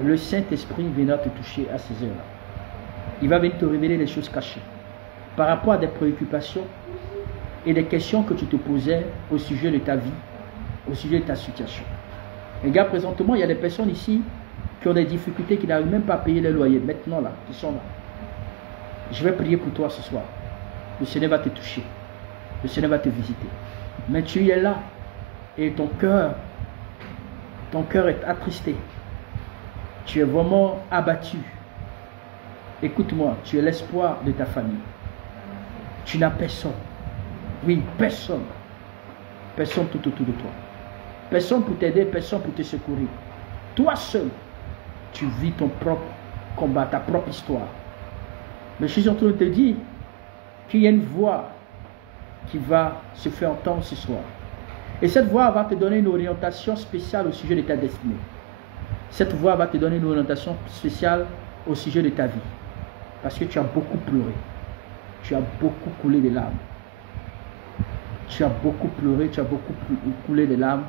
Le Saint-Esprit viendra te toucher à ces heures-là. Il va venir te révéler les choses cachées par rapport à des préoccupations et des questions que tu te posais au sujet de ta vie, au sujet de ta situation. Regarde, présentement, il y a des personnes ici qui ont des difficultés, qui n'arrivent même pas à payer les loyers, maintenant là, qui sont là. Je vais prier pour toi ce soir. Le Seigneur va te toucher. Le Seigneur va te visiter. Mais tu es là et ton cœur est attristé. Tu es vraiment abattu. Écoute-moi, tu es l'espoir de ta famille. Tu n'as personne. Oui, personne. Personne tout autour de toi. Personne pour t'aider, personne pour te secourir. Toi seul, tu vis ton propre combat, ta propre histoire. Mais je suis en train de te dire qu'il y a une voix qui va se faire entendre ce soir. Et cette voix va te donner une orientation spéciale au sujet de ta destinée. Cette voix va te donner une orientation spéciale au sujet de ta vie. Parce que tu as beaucoup pleuré. Tu as beaucoup coulé des larmes. Tu as beaucoup pleuré, tu as beaucoup coulé des larmes.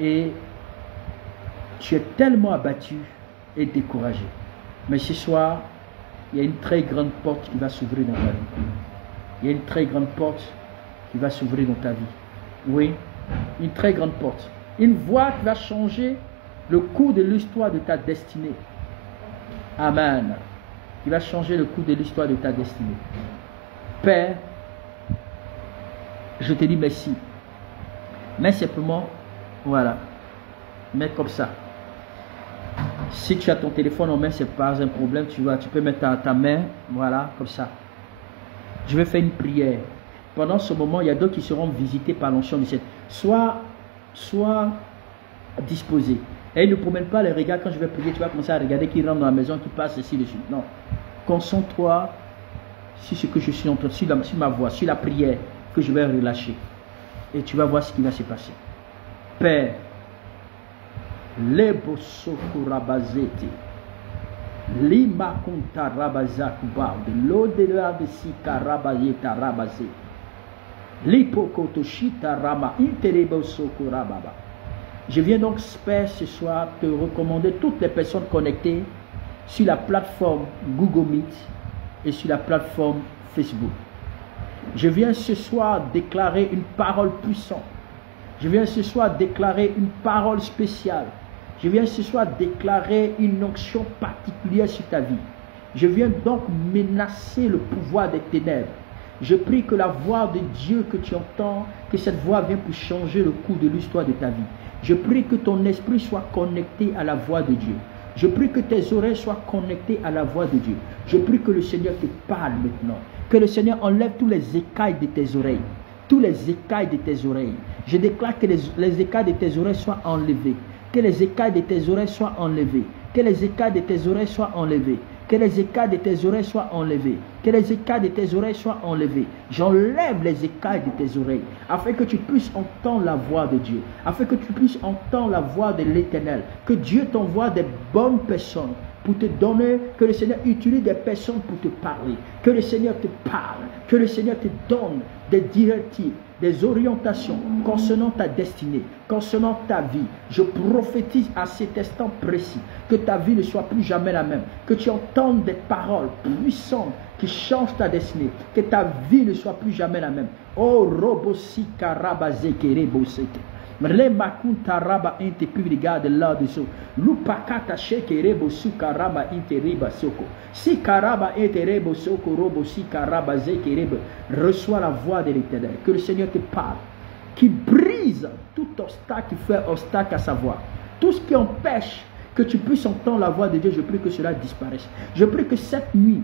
Et tu es tellement abattu et découragé. Mais ce soir, il y a une très grande porte qui va s'ouvrir dans ta vie. Il y a une très grande porte qui va s'ouvrir dans ta vie. Oui, une très grande porte. Une voie qui va changer le cours de l'histoire de ta destinée. Amen. Qui va changer le cours de l'histoire de ta destinée. Père, je te dis merci. Mais simplement, voilà. Mets comme ça. Si tu as ton téléphone en main, c'est pas un problème. Tu peux mettre ta main, voilà, comme ça. Je vais faire une prière. Pendant ce moment, il y a d'autres qui seront visités par l'onction du Seigneur. Sois disposé. Et ne promène pas les regards quand je vais prier. Tu vas commencer à regarder qui rentre dans la maison, qui passe ici dessus. Non. Concentre-toi sur ce que je suis en train de dire, sur ma voix, sur la prière que je vais relâcher. Et tu vas voir ce qui va se passer. Père, Lebo Sokurabazete, Lima Kuntarabazakuba, de l'au-delà de Sikarabayeta Rabazé, Lipokotoshita Rama, Interebo Sokurababa. Je viens donc, Père, ce soir, te recommander toutes les personnes connectées sur la plateforme Google Meet et sur la plateforme Facebook. Je viens ce soir déclarer une parole puissante. Je viens ce soir déclarer une parole spéciale. Je viens ce soir déclarer une onction particulière sur ta vie. Je viens donc menacer le pouvoir des ténèbres. Je prie que la voix de Dieu que tu entends, que cette voix vienne pour changer le cours de l'histoire de ta vie. Je prie que ton esprit soit connecté à la voix de Dieu. Je prie que tes oreilles soient connectées à la voix de Dieu. Je prie que le Seigneur te parle maintenant. Que le Seigneur enlève tous les écailles de tes oreilles. Tous les écailles de tes oreilles. Je déclare que les écailles de tes oreilles soient enlevées. Que les écailles de tes oreilles soient enlevées. Que les écailles de tes oreilles soient enlevées. Que les écailles de tes oreilles soient enlevées. Que les écailles de tes oreilles soient enlevées. J'enlève les écailles de tes oreilles. Afin que tu puisses entendre la voix de Dieu. Afin que tu puisses entendre la voix de l'Éternel. Que Dieu t'envoie des bonnes personnes pour te donner. Que le Seigneur utilise des personnes pour te parler. Que le Seigneur te parle. Que le Seigneur te donne des directives, des orientations concernant ta destinée, concernant ta vie. Je prophétise à cet instant précis que ta vie ne soit plus jamais la même, que tu entendes des paroles puissantes qui changent ta destinée, que ta vie ne soit plus jamais la même. Oh, robosi karabazeke reboseke. Le makunta raba inte publiga de là dessous. Lupakata sheke rebo su karaba inte riba soko. Si karaba inte rebo soko robo si karaba zeke rebo. Reçois la voix de l'Éternel. Que le Seigneur te parle. Qui brise tout obstacle qui fait obstacle à sa voix. Tout ce qui empêche que tu puisses entendre la voix de Dieu, je prie que cela disparaisse. Je prie que cette nuit,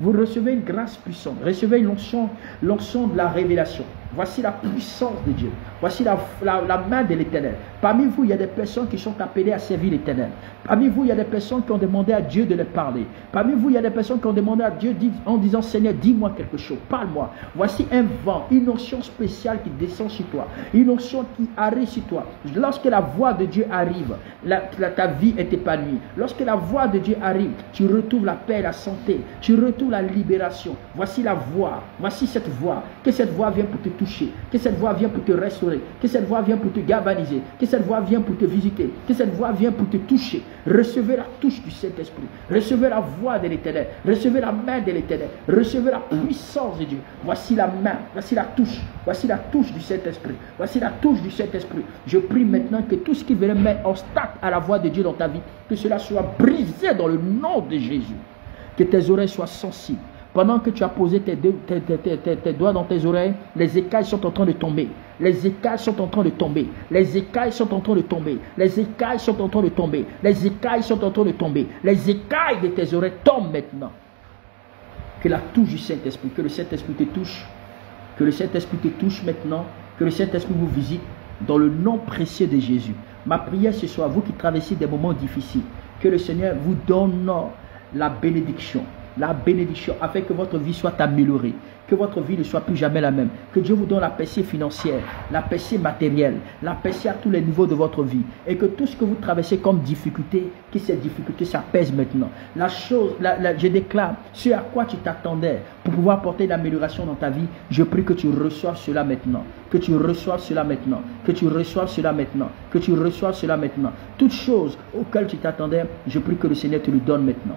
vous recevez une grâce puissante. Recevez l'onction de la révélation. Voici la puissance de Dieu. Voici la main de l'Éternel. Parmi vous, il y a des personnes qui sont appelées à servir l'Éternel. Parmi vous, il y a des personnes qui ont demandé à Dieu de les parler. Parmi vous, il y a des personnes qui ont demandé à Dieu en disant, Seigneur, dis-moi quelque chose, parle-moi. Voici un vent, une onction spéciale qui descend sur toi. Une onction qui arrive sur toi. Lorsque la voix de Dieu arrive, ta vie est épanouie. Lorsque la voix de Dieu arrive, tu retrouves la paix et la santé. Tu retrouves la libération. Voici la voix. Voici cette voix. Que cette voix vienne pour te toucher. Que cette voix vienne pour te restaurer. Que cette voix vienne pour te galvaniser. Que cette voix vienne pour te visiter. Que cette voix vienne pour te toucher. Recevez la touche du Saint-Esprit. Recevez la voix de l'Éternel. Recevez la main de l'Éternel. Recevez la puissance de Dieu. Voici la main. Voici la touche. Voici la touche du Saint-Esprit. Voici la touche du Saint-Esprit. Je prie maintenant que tout ce qui veut mettre obstacle à la voix de Dieu dans ta vie, que cela soit brisé dans le nom de Jésus. Que tes oreilles soient sensibles. Pendant que tu as posé tes doigts dans tes oreilles, les écailles sont en train de tomber. Les écailles sont en train de tomber. Les écailles sont en train de tomber. Les écailles sont en train de tomber. Les écailles sont en train de tomber. Les écailles de tes oreilles tombent maintenant. Que la touche du Saint-Esprit, que le Saint-Esprit te touche. Que le Saint-Esprit te touche maintenant. Que le Saint-Esprit vous visite dans le nom précieux de Jésus. Ma prière ce soir, vous qui traversez des moments difficiles, que le Seigneur vous donne la bénédiction. la bénédiction, afin que votre vie soit améliorée, que votre vie ne soit plus jamais la même, que Dieu vous donne la percée financière, la percée matérielle, la percée à tous les niveaux de votre vie, et que tout ce que vous traversez comme difficulté, que ces difficultés s'apaisent maintenant. Je déclare, ce à quoi tu t'attendais pour pouvoir porter une amélioration dans ta vie, je prie que tu reçoives cela maintenant, que tu reçoives cela maintenant, que tu reçoives cela maintenant, que tu reçoives cela maintenant. Toutes choses auxquelles tu t'attendais, je prie que le Seigneur te le donne maintenant.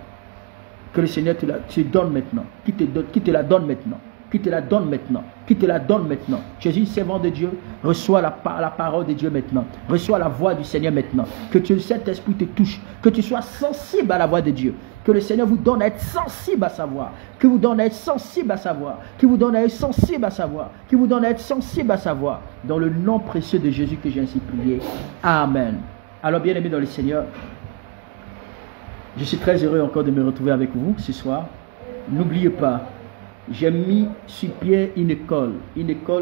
Que le Seigneur te donne maintenant, qui te la donne maintenant, qui te la donne maintenant, qui te la donne maintenant. Jésus, servant de Dieu, reçois la parole de Dieu maintenant, reçois la voix du Seigneur maintenant, que cet esprit te touche, que tu sois sensible à la voix de Dieu, que le Seigneur vous donne à être sensible à sa voix, que vous donne à être sensible à sa voix, qui vous donne à être sensible à sa voix, qui vous donne à être sensible à sa voix, dans le nom précieux de Jésus que j'ai ainsi prié. Amen. Alors, bien-aimés dans le Seigneur, je suis très heureux encore de me retrouver avec vous ce soir. N'oubliez pas, j'ai mis sur pied une école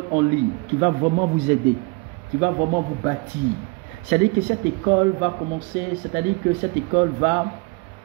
en ligne qui va vraiment vous aider, qui va vraiment vous bâtir. C'est-à-dire que cette école va commencer, c'est-à-dire que cette école va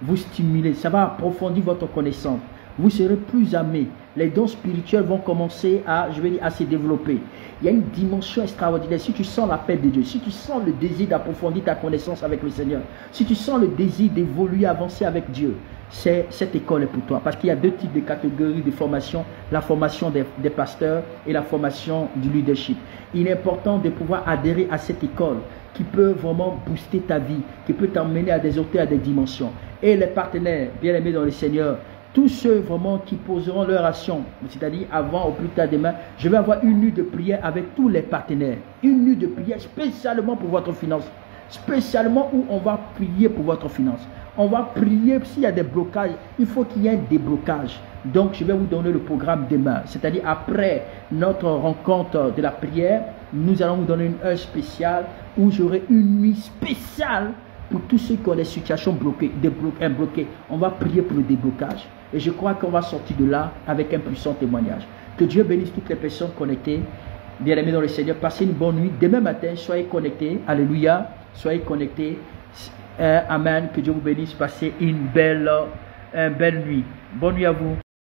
vous stimuler, ça va approfondir votre connaissance. Vous serez plus armés. Les dons spirituels vont commencer à se développer. Il y a une dimension extraordinaire. Si tu sens l'appel de Dieu, si tu sens le désir d'approfondir ta connaissance avec le Seigneur, si tu sens le désir d'évoluer, avancer avec Dieu, cette école est pour toi. Parce qu'il y a deux types de catégories de formation. La formation des pasteurs et la formation du leadership. Il est important de pouvoir adhérer à cette école qui peut vraiment booster ta vie, qui peut t'emmener à des hauteurs, à des dimensions. Et les partenaires, bien aimés dans le Seigneur, tous ceux vraiment qui poseront leur action, c'est-à-dire avant ou plus tard demain, je vais avoir une nuit de prière avec tous les partenaires. Une nuit de prière spécialement pour votre finance. Spécialement où on va prier pour votre finance. On va prier s'il y a des blocages. Il faut qu'il y ait un déblocage. Donc je vais vous donner le programme demain. C'est-à-dire après notre rencontre de la prière, nous allons vous donner une heure spéciale où j'aurai une nuit spéciale pour tous ceux qui ont des situations bloquées. On va prier pour le déblocage. Et je crois qu'on va sortir de là avec un puissant témoignage. Que Dieu bénisse toutes les personnes connectées. Bien-aimés dans le Seigneur, passez une bonne nuit. Demain matin, soyez connectés. Alléluia. Soyez connectés. Amen. Que Dieu vous bénisse. Passez une belle nuit. Bonne nuit à vous.